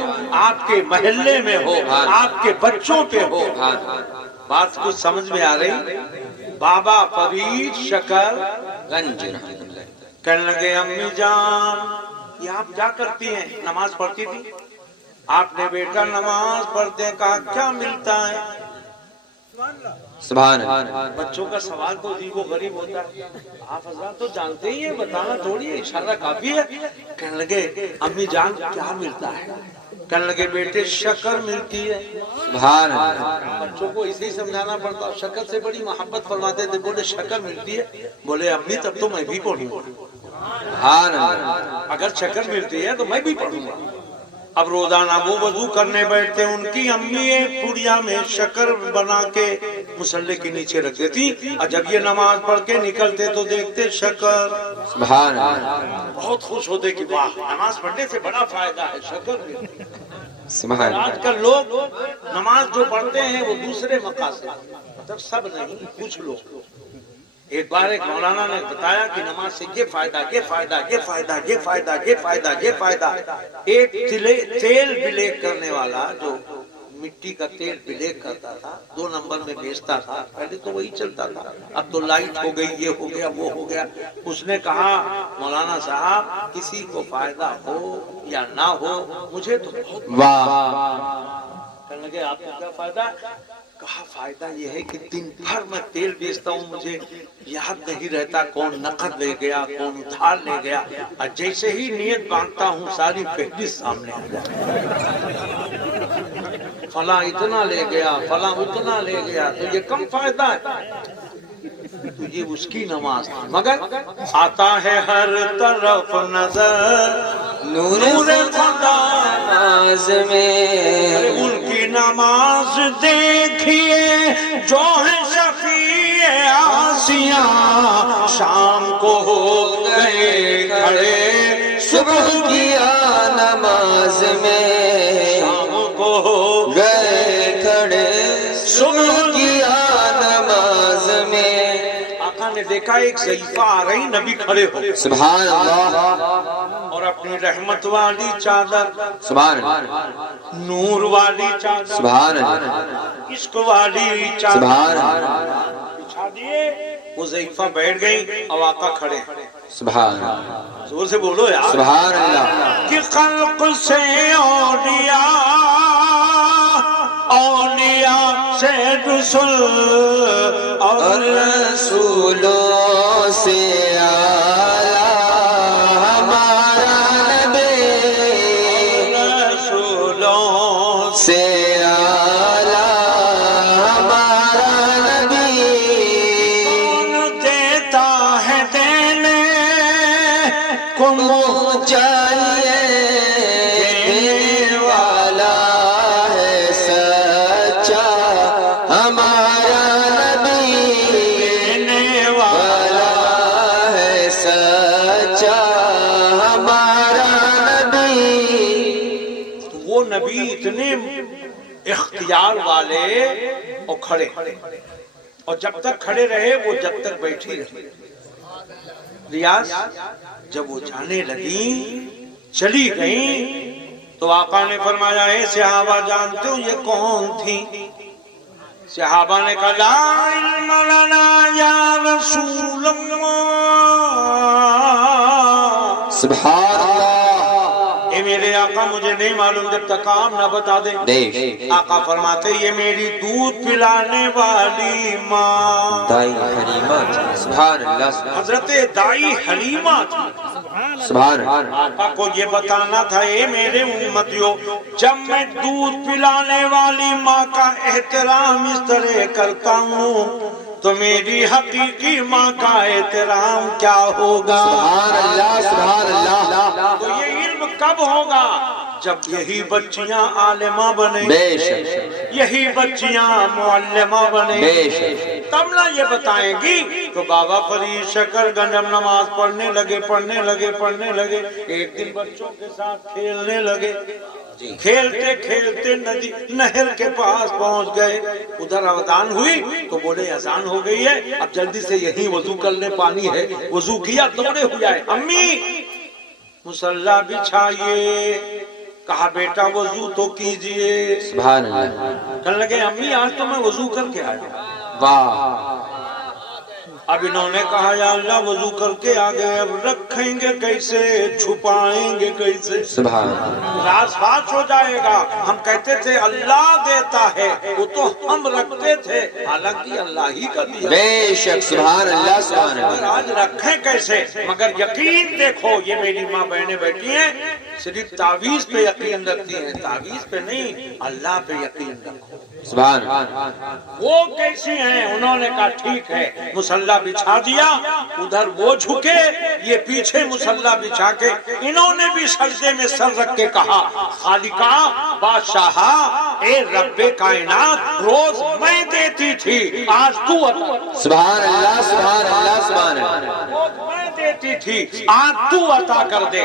آپ کے محلے میں ہو، آپ کے بچوں پہ ہو۔ بات کچھ سمجھ میں آ رہی؟ بابا فرید شکر گنج کہنے لگے امی جان یہ آپ کیا کرتی ہیں؟ نماز پڑھتی تھی؟ آپ نے بیٹا نماز پڑھتے کہا کیا ملتا ہے؟ سبحان اللہ بچوں کا سوال تو عجیب و غریب ہوتا ہے، آپ حضرات تو جانتے ہی ہیں، بتانا تھوڑی ہے، اشارہ کافی ہے۔ کہنے لگے امی جان کیا ملتا ہے؟ کہنے لگے بیٹے شکر ملتی ہے۔ سبحان اللہ بچوں کو اسے سمجھانا پڑتا، شکر سے بڑی محبت فرماتے تھے، بولے شکر ملتی ہے، بولے امی تب تو میں بھی پڑھوں گا، سبحان اللہ اگر شکر ملتی ہے تو میں بھی پڑھوں گا۔ اب روزانہ وہ وضو کرنے بیٹھتے، ان کی امی ایک پڑیا میں شکر بنا کے مصلے کے نیچے رکھ دیتی، اور جب یہ نماز پڑھ کے نکلتے تو دیکھتے شکر، سبحان اللہ بہت خوش ہوتے کہ واہ نماز پڑھنے سے بڑا فائدہ ہے، شکر ملتی ہے۔ سبحان آج اللہ کل لوگ نماز جو پڑھتے ہیں وہ دوسرے مقاصد، مطلب سب نہیں، کچھ لوگ۔ ایک بار ایک مولانا نے بتایا کہ نماز سے یہ فائدہ، یہ فائدہ، یہ فائدہ، یہ فائدہ، یہ فائدہ، یہ فائدہ۔ ایک تیل بلیک کرنے والا جو مٹی کا تیل بلیک کرتا تھا، 2 نمبر میں بیچتا تھا، پہلے تو وہی چلتا تھا، اب تو لائٹ ہو گئی، یہ ہو گیا، وہ ہو گیا۔ اس نے کہا مولانا صاحب کسی کو فائدہ ہو یا نہ ہو مجھے تو بہت واہ کہنے لگے آپ کو کیا فائدہ؟ کہا فائدہ یہ ہے کہ دن بھر میں تیل بیچتا ہوں، مجھے یاد نہیں رہتا کون نقد لے گیا کون ادھار لے گیا، اور جیسے ہی نیت باندھتا ہوں ساری فہرست سامنے آ جاتی، فلاں اتنا لے گیا فلاں اتنا لے گیا، تو یہ کم فائدہ ہے، تو یہ اس کی نماز تھی۔ مگر آتا ہے ہر طرف نظر نور خدا نماز میں ان کی نماز دیکھیے جو ہے شفیع آسیاں، شام کو ہو گئے کھڑے صبح کیا نماز میں شام کو ہو گئے کھڑے صبح کیا نماز میں آقا نے دیکھا ایک ضعیفہ آ رہی، نبی کھڑے ہو سبحان اللہ اور اپنی رحمت والی چادر، سبحان اللہ نور والی چادر، سبحان اللہ عشق والی چادر سبحان اللہ بچھا دیے، وہ ضعیفہ بیٹھ گئی، اب آقا کھڑے، سبحان اللہ زور سے بولو یار، سبحان اللہ کہ خلق سے اولیاء، اولیاء سے رسول اور رسولوں سے اعلیٰ ہمارا نبی، رسولوں سے اعلیٰ ہمارا نبی، کون دیتا ہے دینے کو منہ چاہیے دینے والا ہے سچا ہمارا نبی، دینے والا ہے سچا ہمارا نبی۔ وہ نبی اتنے اختیار والے اور کھڑے، اور جب تک کھڑے رہے وہ جب تک بیٹھی رہی۔ ریاض جب وہ جانے لگی چلی گئیں تو آقا نے فرمایا اے صحابہ جانتے ہو یہ کون تھی؟ صحابہ نے کہا لا علم لنا یا رسول اللہ، سبحان اللہ، اے میرے آقا مجھے نہیں معلوم جب تک آپ نہ بتا دیں۔ آقا فرماتے یہ میری دودھ پلانے والی ماں دائی حلیمہ تھی، سبحان اللہ، حضرت دائی حلیمہ تھی۔ سبحان اللہ، آقا کو یہ بتانا تھا اے میرے امتیوں جب میں دودھ پلانے والی ماں کا احترام اس طرح کرتا ہوں تو میری حقیقی ماں کا احترام کیا ہوگا؟ سبحان اللہ، سبحان اللہ، تو یہ علم کب ہوگا؟ جب یہی بچیاں عالمہ بنے، بے شک، یہی بچیاں معلمہ بنے، بے شک، تب نہ یہ بتائیں گی۔ تو بابا فرید شکر گنج نماز پڑھنے لگے، ایک دن بچوں کے ساتھ کھیلنے لگے، کھیلتے کھیلتے ندی نہر کے پاس پہنچ گئے، ادھر اذان ہوئی تو بولے اذان ہو گئی ہے اب جلدی سے یہی وضو کر لیں، پانی ہے۔ وضو کیا، دوڑے ہوئے آئے، امی مصلی بچھائیے، کہا بیٹا وضو تو کیجئے۔ سبحان اللہ، کہنے لگے امی آج تو میں وضو کر کے آیا۔ واہ، اب انہوں نے کہا یا اللہ وضو کر کے آگئے، اب رکھیں گے کیسے، چھپائیں گے کیسے؟ سبحان اللہ، راز فاش ہو جائے گا۔ ہم کہتے تھے اللہ دیتا ہے، وہ تو ہم رکھتے تھے، حالانکہ اللہ ہی کا دیا۔ بے شک، سبحان اللہ، سبحان مگر اللہ، آج رکھیں کیسے؟ مگر یقین دیکھو یہ میری ماں بہنیں بیٹھی ہیں صرف تعویذ پہ یقین رکھتی ہیں، تعویذ پہ نہیں، اللہ پہ یقین رکھو۔ سبحان اللہ، وہ کیسی ہیں؟ انہوں نے کہا ٹھیک ہے، مصلی بچھا دیا، ادھر وہ جھکے، یہ پیچھے مصلی بچھا کے، انہوں نے بھی سجدے میں سر رکھ کے کہا خالقہ بادشاہ اے رب کائنات روز میں دیتی تھی آج تو عطا، سبحان اللہ، سبحان اللہ، سبحان اللہ، روز میں دیتی تھی آج تو عطا کر دے۔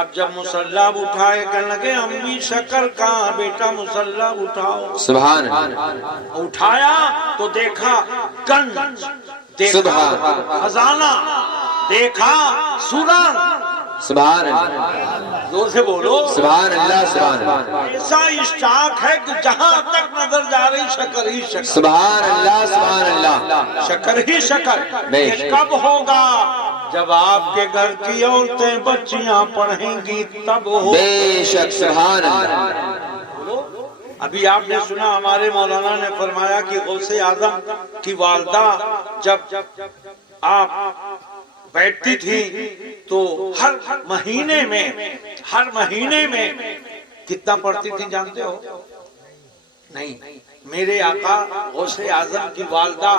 اب جب مصلی اٹھائے کہنے لگے امی شکر کہاں بیٹا، مصلی اٹھاؤ۔ سبحان اللہ، اٹھایا تو دیکھا کنز، دیکھا خزانہ، دیکھا سورن، سبحان اللہ، زور سے بولو سبحان اللہ، سبحان اللہ، ایسا اشتاق ہے کہ جہاں تک نظر جا رہی شکر ہی شکر، سبحان اللہ، سبحان اللہ، شکر ہی شکر۔ بے یہ شک، کب ہوگا؟ جب آپ کے گھر کی عورتیں بچیاں پڑھیں گی تب ہوگا۔ بے شک، سبحان اللہ، ابھی آپ نے سنا ہمارے مولانا نے فرمایا کہ غوث اعظم کی والدہ جب آپ بیٹھتی تھی تو ہر مہینے میں کتنا پڑھتی تھی جانتے ہو؟ نہیں، میرے آقا غوث اعظم کی والدہ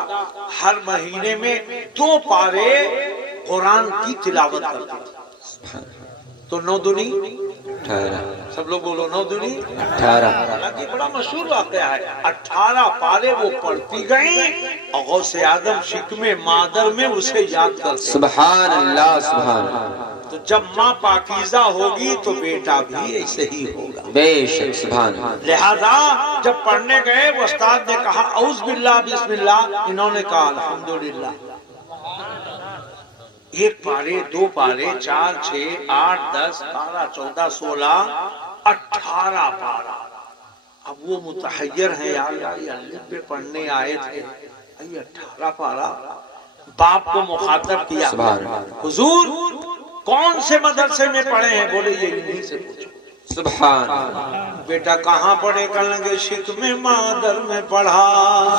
ہر مہینے میں 2 پارے قرآن کی تلاوت کرتی تھی۔ تو 9 دنی 18، سب لوگ بولو 9 دنی 18، حالانکہ بڑا مشہور واقعہ ہے، 18 پارے وہ پڑھتی گئیں اور غوث اعظم شکم مادر میں اسے یاد کرتے۔ سبحان اللہ، سبحان اللہ، تو جب ماں پاکیزہ ہوگی تو بیٹا بھی ایسے ہی ہوگا۔ بے شک، سبحان اللہ، لہذا جب پڑھنے گئے وہ استاد نے کہا اعوذ باللہ بسم اللہ، انہوں نے کہا الحمدللہ۔ 1 پارے 2 پارے 4 6 8 10 12 14 16 18 پارا۔ اب وہ متحیر ہیں یا اللہ یہ الف پہ پڑھنے آئے تھے، یہ 18 پارا۔ باپ کو مخاطب کیا، سبحان اللہ، حضور کون سے مدرسے میں پڑھے ہیں؟ بولے یہ انہی سے پوچھو۔ سبحان اللہ، بیٹا کہاں پڑھے؟ کہنے لگے شکم مادر میں پڑھا۔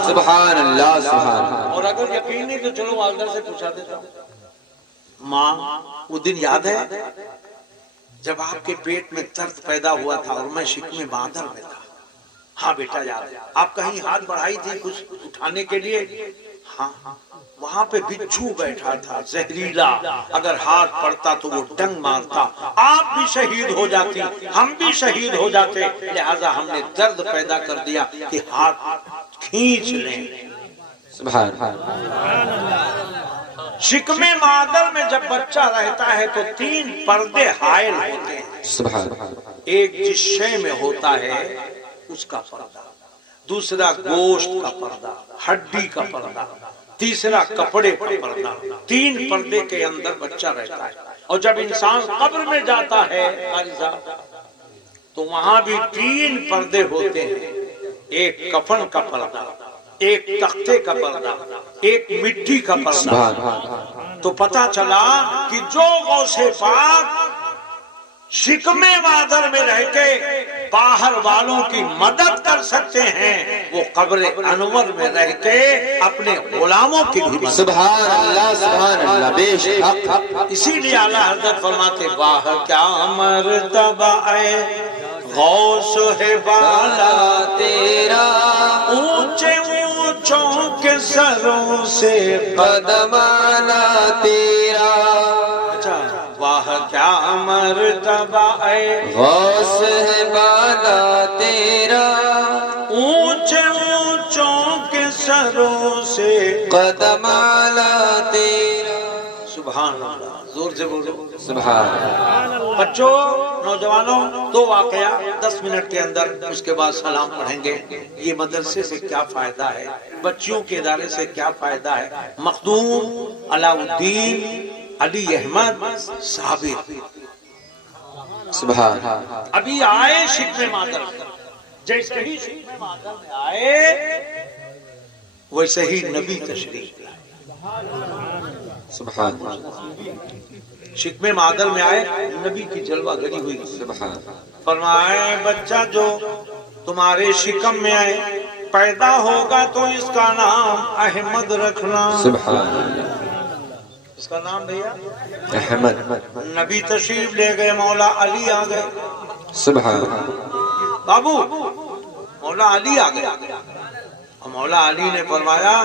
سبحان اللہ، سبحان اللہ، اور اگر یقین نہیں تو چلو والدہ سے پوچھا دیتا ہوں۔ ماں وہ دن یاد ہے جب آپ کے پیٹ میں درد پیدا ہوا تھا اور میں شکم مادر میں تھا؟ ہاں بیٹا یاد ہے۔ آپ کہیں ہاتھ بڑھائی تھی کچھ اٹھانے کے لیے؟ ہاں، وہاں پہ بچھو بیٹھا تھا زہریلا، اگر ہاتھ پڑتا تو وہ ڈنگ مارتا، آپ بھی شہید ہو جاتی، ہم بھی شہید ہو جاتے، لہذا ہم نے درد پیدا کر دیا کہ ہاتھ کھینچ لیں۔ سبحان اللہ، شکم مادر میں جب بچہ رہتا ہے تو 3 پردے حائل ہوتے ہیں۔ سبحان اللہ، ایک جس شے میں ہوتا ہے اس کا پردہ، دوسرا گوشت کا پردہ، ہڈی کا پردہ، تیسرا کپڑے کا پردہ۔ 3 پردے کے اندر بچہ رہتا ہے، اور جب انسان قبر میں جاتا ہے تو وہاں بھی 3 پردے ہوتے ہیں، ایک کفن کا پردہ، ایک تختے کا پردہ، ایک مٹی کا پردہ۔ تو پتا چلا کہ جو غوث پاک شکم مادر میں رہ کے باہر والوں کی مدد کر سکتے ہیں، وہ قبر انور میں رہ کے اپنے غلاموں کی بھی مدد۔ سبحان اللہ سبحان اللہ، بے شک۔ اسی لیے اعلیٰ حضرت فرماتے واہ کیا مرتبہ اے غوث ہے بالا تیرا، اونچے اونچوں کے سروں سے قدم آنا تیرا، واہ کیا مرتبہ اے غوث ہے بالا تیرا، اونچے اونچوں کے سروں سے قدم آنا تیرا۔ سبحان اللہ، زور سے بولو سبحان اللہ۔ بچوں، نوجوانوں، 2 واقعہ 10 منٹ کے اندر، اس کے بعد سلام پڑھیں گے۔ یہ مدرسے سے کیا فائدہ ہے، بچیوں کے ادارے سے کیا فائدہ ہے؟ مخدوم علاء الدین علی احمد صابر سبحان ابھی آئے شکم مادر، جیسے ہی شکم مادر میں آئے ویسے ہی نبی تشریف لائے۔ سبحان شکم مادر میں آئے، نبی کی جلوہ گری ہوئی۔ سبحان فرمائے بچہ جو تمہارے شکم میں آئے پیدا ہوگا تو اس کا نام احمد رکھنا۔ سبحان اس کا نام بھیا احمد۔ نبی تشریف لے گئے، مولا علی آ گئے۔ سبحان بابو مولا علی آ گئے، اور مولا علی نے فرمایا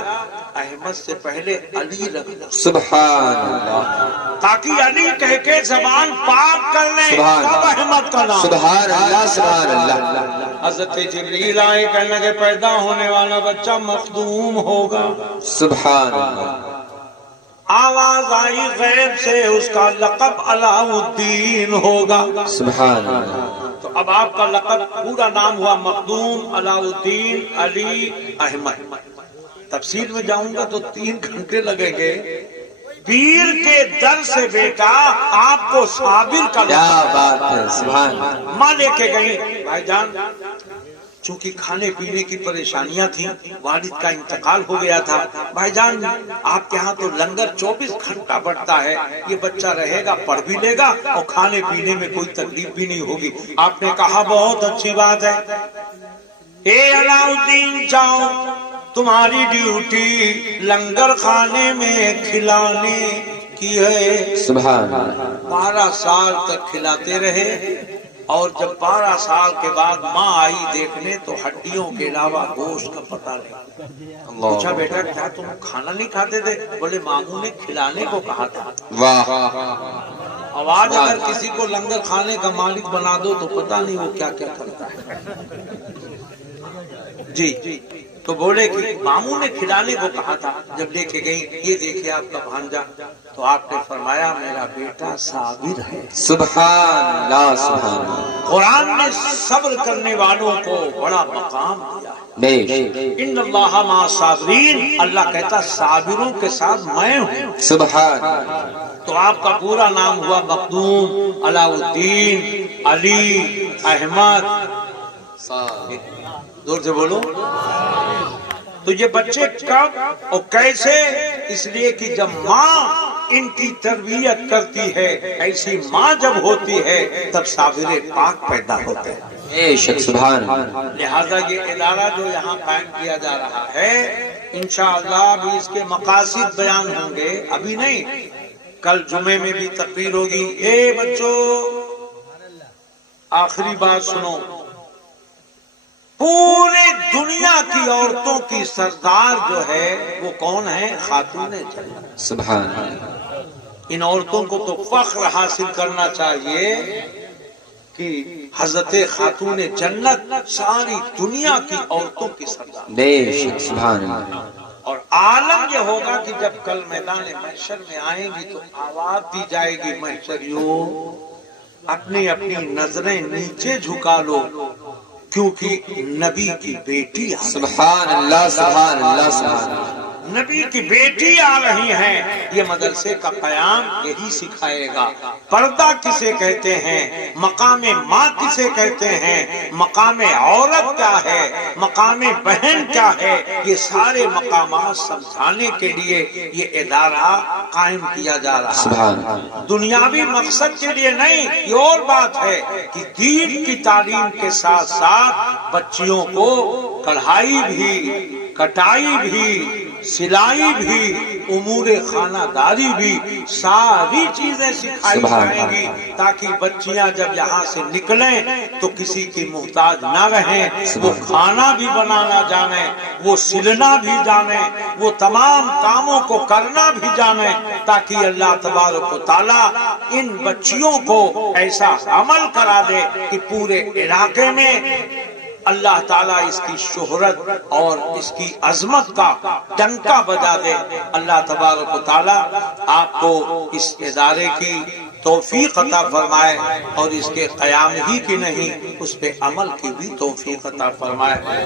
احمد سے پہلے علی رکھنا، سبحان اللہ، تاکہ علی کہہ کے زبان پاک کر لیں تب احمد کا نام۔ سبحان اللہ سبحان اللہ۔ حضرت جبریل آئے، کہنے لگے پیدا ہونے والا بچہ مخدوم ہوگا۔ سبحان اللہ۔ آواز آئی غیب سے، اس کا لقب علاء الدین ہوگا۔ سبحان اللہ۔ تو اب آپ کا لقب پورا نام ہوا مخدوم علاء الدین علی احمد۔ تفصیل میں جاؤں گا تو 3 گھنٹے لگیں گے۔ پیر کے در سے بیٹا آپ کو صابر کا کیا لقب، بات ہے، سبحان اللہ۔ ماں لے کے گئی، بھائی جان چونکہ کھانے پینے کی پریشانیاں تھیں، والد کا انتقال ہو گیا تھا، بھائی جان آپ کے ہاں تو لنگر 24 گھنٹہ بڑھتا ہے، یہ بچہ رہے گا پڑھ بھی لے گا اور کھانے پینے میں کوئی تکلیف بھی نہیں ہوگی۔ آپ نے کہا بہت اچھی بات ہے، اے علاء الدین جاؤ، تمہاری ڈیوٹی لنگر خانے میں کھلانے کی ہے۔ سبحان اللہ۔ 12 سال تک کھلاتے رہے، اور جب 12 سال کے بعد ماں آئی دیکھنے تو ہڈیوں کے علاوہ گوشت کا پتہ نہیں۔ پوچھا بیٹا کیا تم کھانا نہیں کھاتے تھے؟ بولے ماموں نے کھلانے کو کہا تھا۔ واہ۔ اب آج اگر کسی کو لنگر کھانے کا مالک بنا دو تو پتہ نہیں وہ کیا کیا کرتا ہے۔ جی تو بولے کہ ماموں نے کھلانے کو کہا تھا۔ جب لے کے گئی، یہ دیکھیں آپ کا بھانجا، تو آپ نے فرمایا میرا بیٹا صابر ہے۔ سبحان اللہ سبحان اللہ۔ قرآن نے صبر کرنے والوں کو بڑا مقام دیا ہے۔ ان اللہ مع الصابرین، اللہ کہتا صابروں کے ساتھ میں ہوں۔ سبحان۔ تو آپ کا پورا نام ہوا مخدوم علاء الدین علی احمد زور سے بولو۔ تو یہ بچے کب اور کیسے؟ اس لیے کہ جب ماں ان کی تربیت کرتی ہے، ایسی ماں جب ہوتی ہے تب صابر پاک پیدا ہوتے ہیں۔ بے شک سبحان اللہ۔ لہذا یہ ادارہ جو یہاں قائم کیا جا رہا ہے، انشاءاللہ بھی اس کے مقاصد بیان ہوں گے، ابھی نہیں، کل جمعے میں بھی تقریر ہوگی۔ اے بچوں آخری بات سنو، پوری دنیا کی عورتوں کی سردار جو ہے وہ کون ہے؟ خاتون جنت۔ سبحان اللہ۔ ان عورتوں کو تو فخر حاصل کرنا چاہیے کہ حضرت خاتون جنت ساری دنیا کی عورتوں کی سردار۔ بے شک سبحان اللہ۔ اور عالم یہ ہوگا کہ جب کل میدان محشر میں آئیں گی تو آواز دی جائے گی محشریوں اپنی اپنی نظریں نیچے جھکا لو، کیونکہ نبی کی بیٹی۔ سبحان اللہ سبحان اللہ سبحان اللہ۔ نبی کی بیٹی آ رہی ہیں، یہ مدرسے کا قیام یہی سکھائے گا۔ پردہ کسے کہتے ہیں، مقام ماں کسے کہتے ہیں، مقام عورت کیا ہے، مقام بہن کیا ہے، یہ سارے مقامات سمجھانے کے لیے یہ ادارہ قائم کیا جا رہا ہے۔ دنیاوی مقصد کے لیے نہیں، یہ اور بات ہے کہ دین کی تعلیم کے ساتھ ساتھ بچیوں کو کڑھائی بھی، کٹائی بھی، سلائی بھی، امور خانہ داری بھی، ساری چیزیں سکھائی جائیں گی تاکہ بچیاں جب یہاں سے نکلیں تو کسی کی محتاج نہ رہیں، وہ کھانا بھی بنانا جانیں، وہ سلنا بھی جانیں، وہ تمام کاموں کو کرنا بھی جانیں، تاکہ اللہ تبارک و تعالیٰ ان بچیوں کو ایسا عمل کرا دے کہ پورے علاقے میں اللہ تعالیٰ اس کی شہرت اور اس کی عظمت کا ڈنکا بجا دے۔ اللہ تبارک و تعالیٰ آپ کو اس ادارے کی توفیق عطا فرمائے اور اس کے قیام ہی کی نہیں، اس پہ عمل کی بھی توفیق عطا فرمائے۔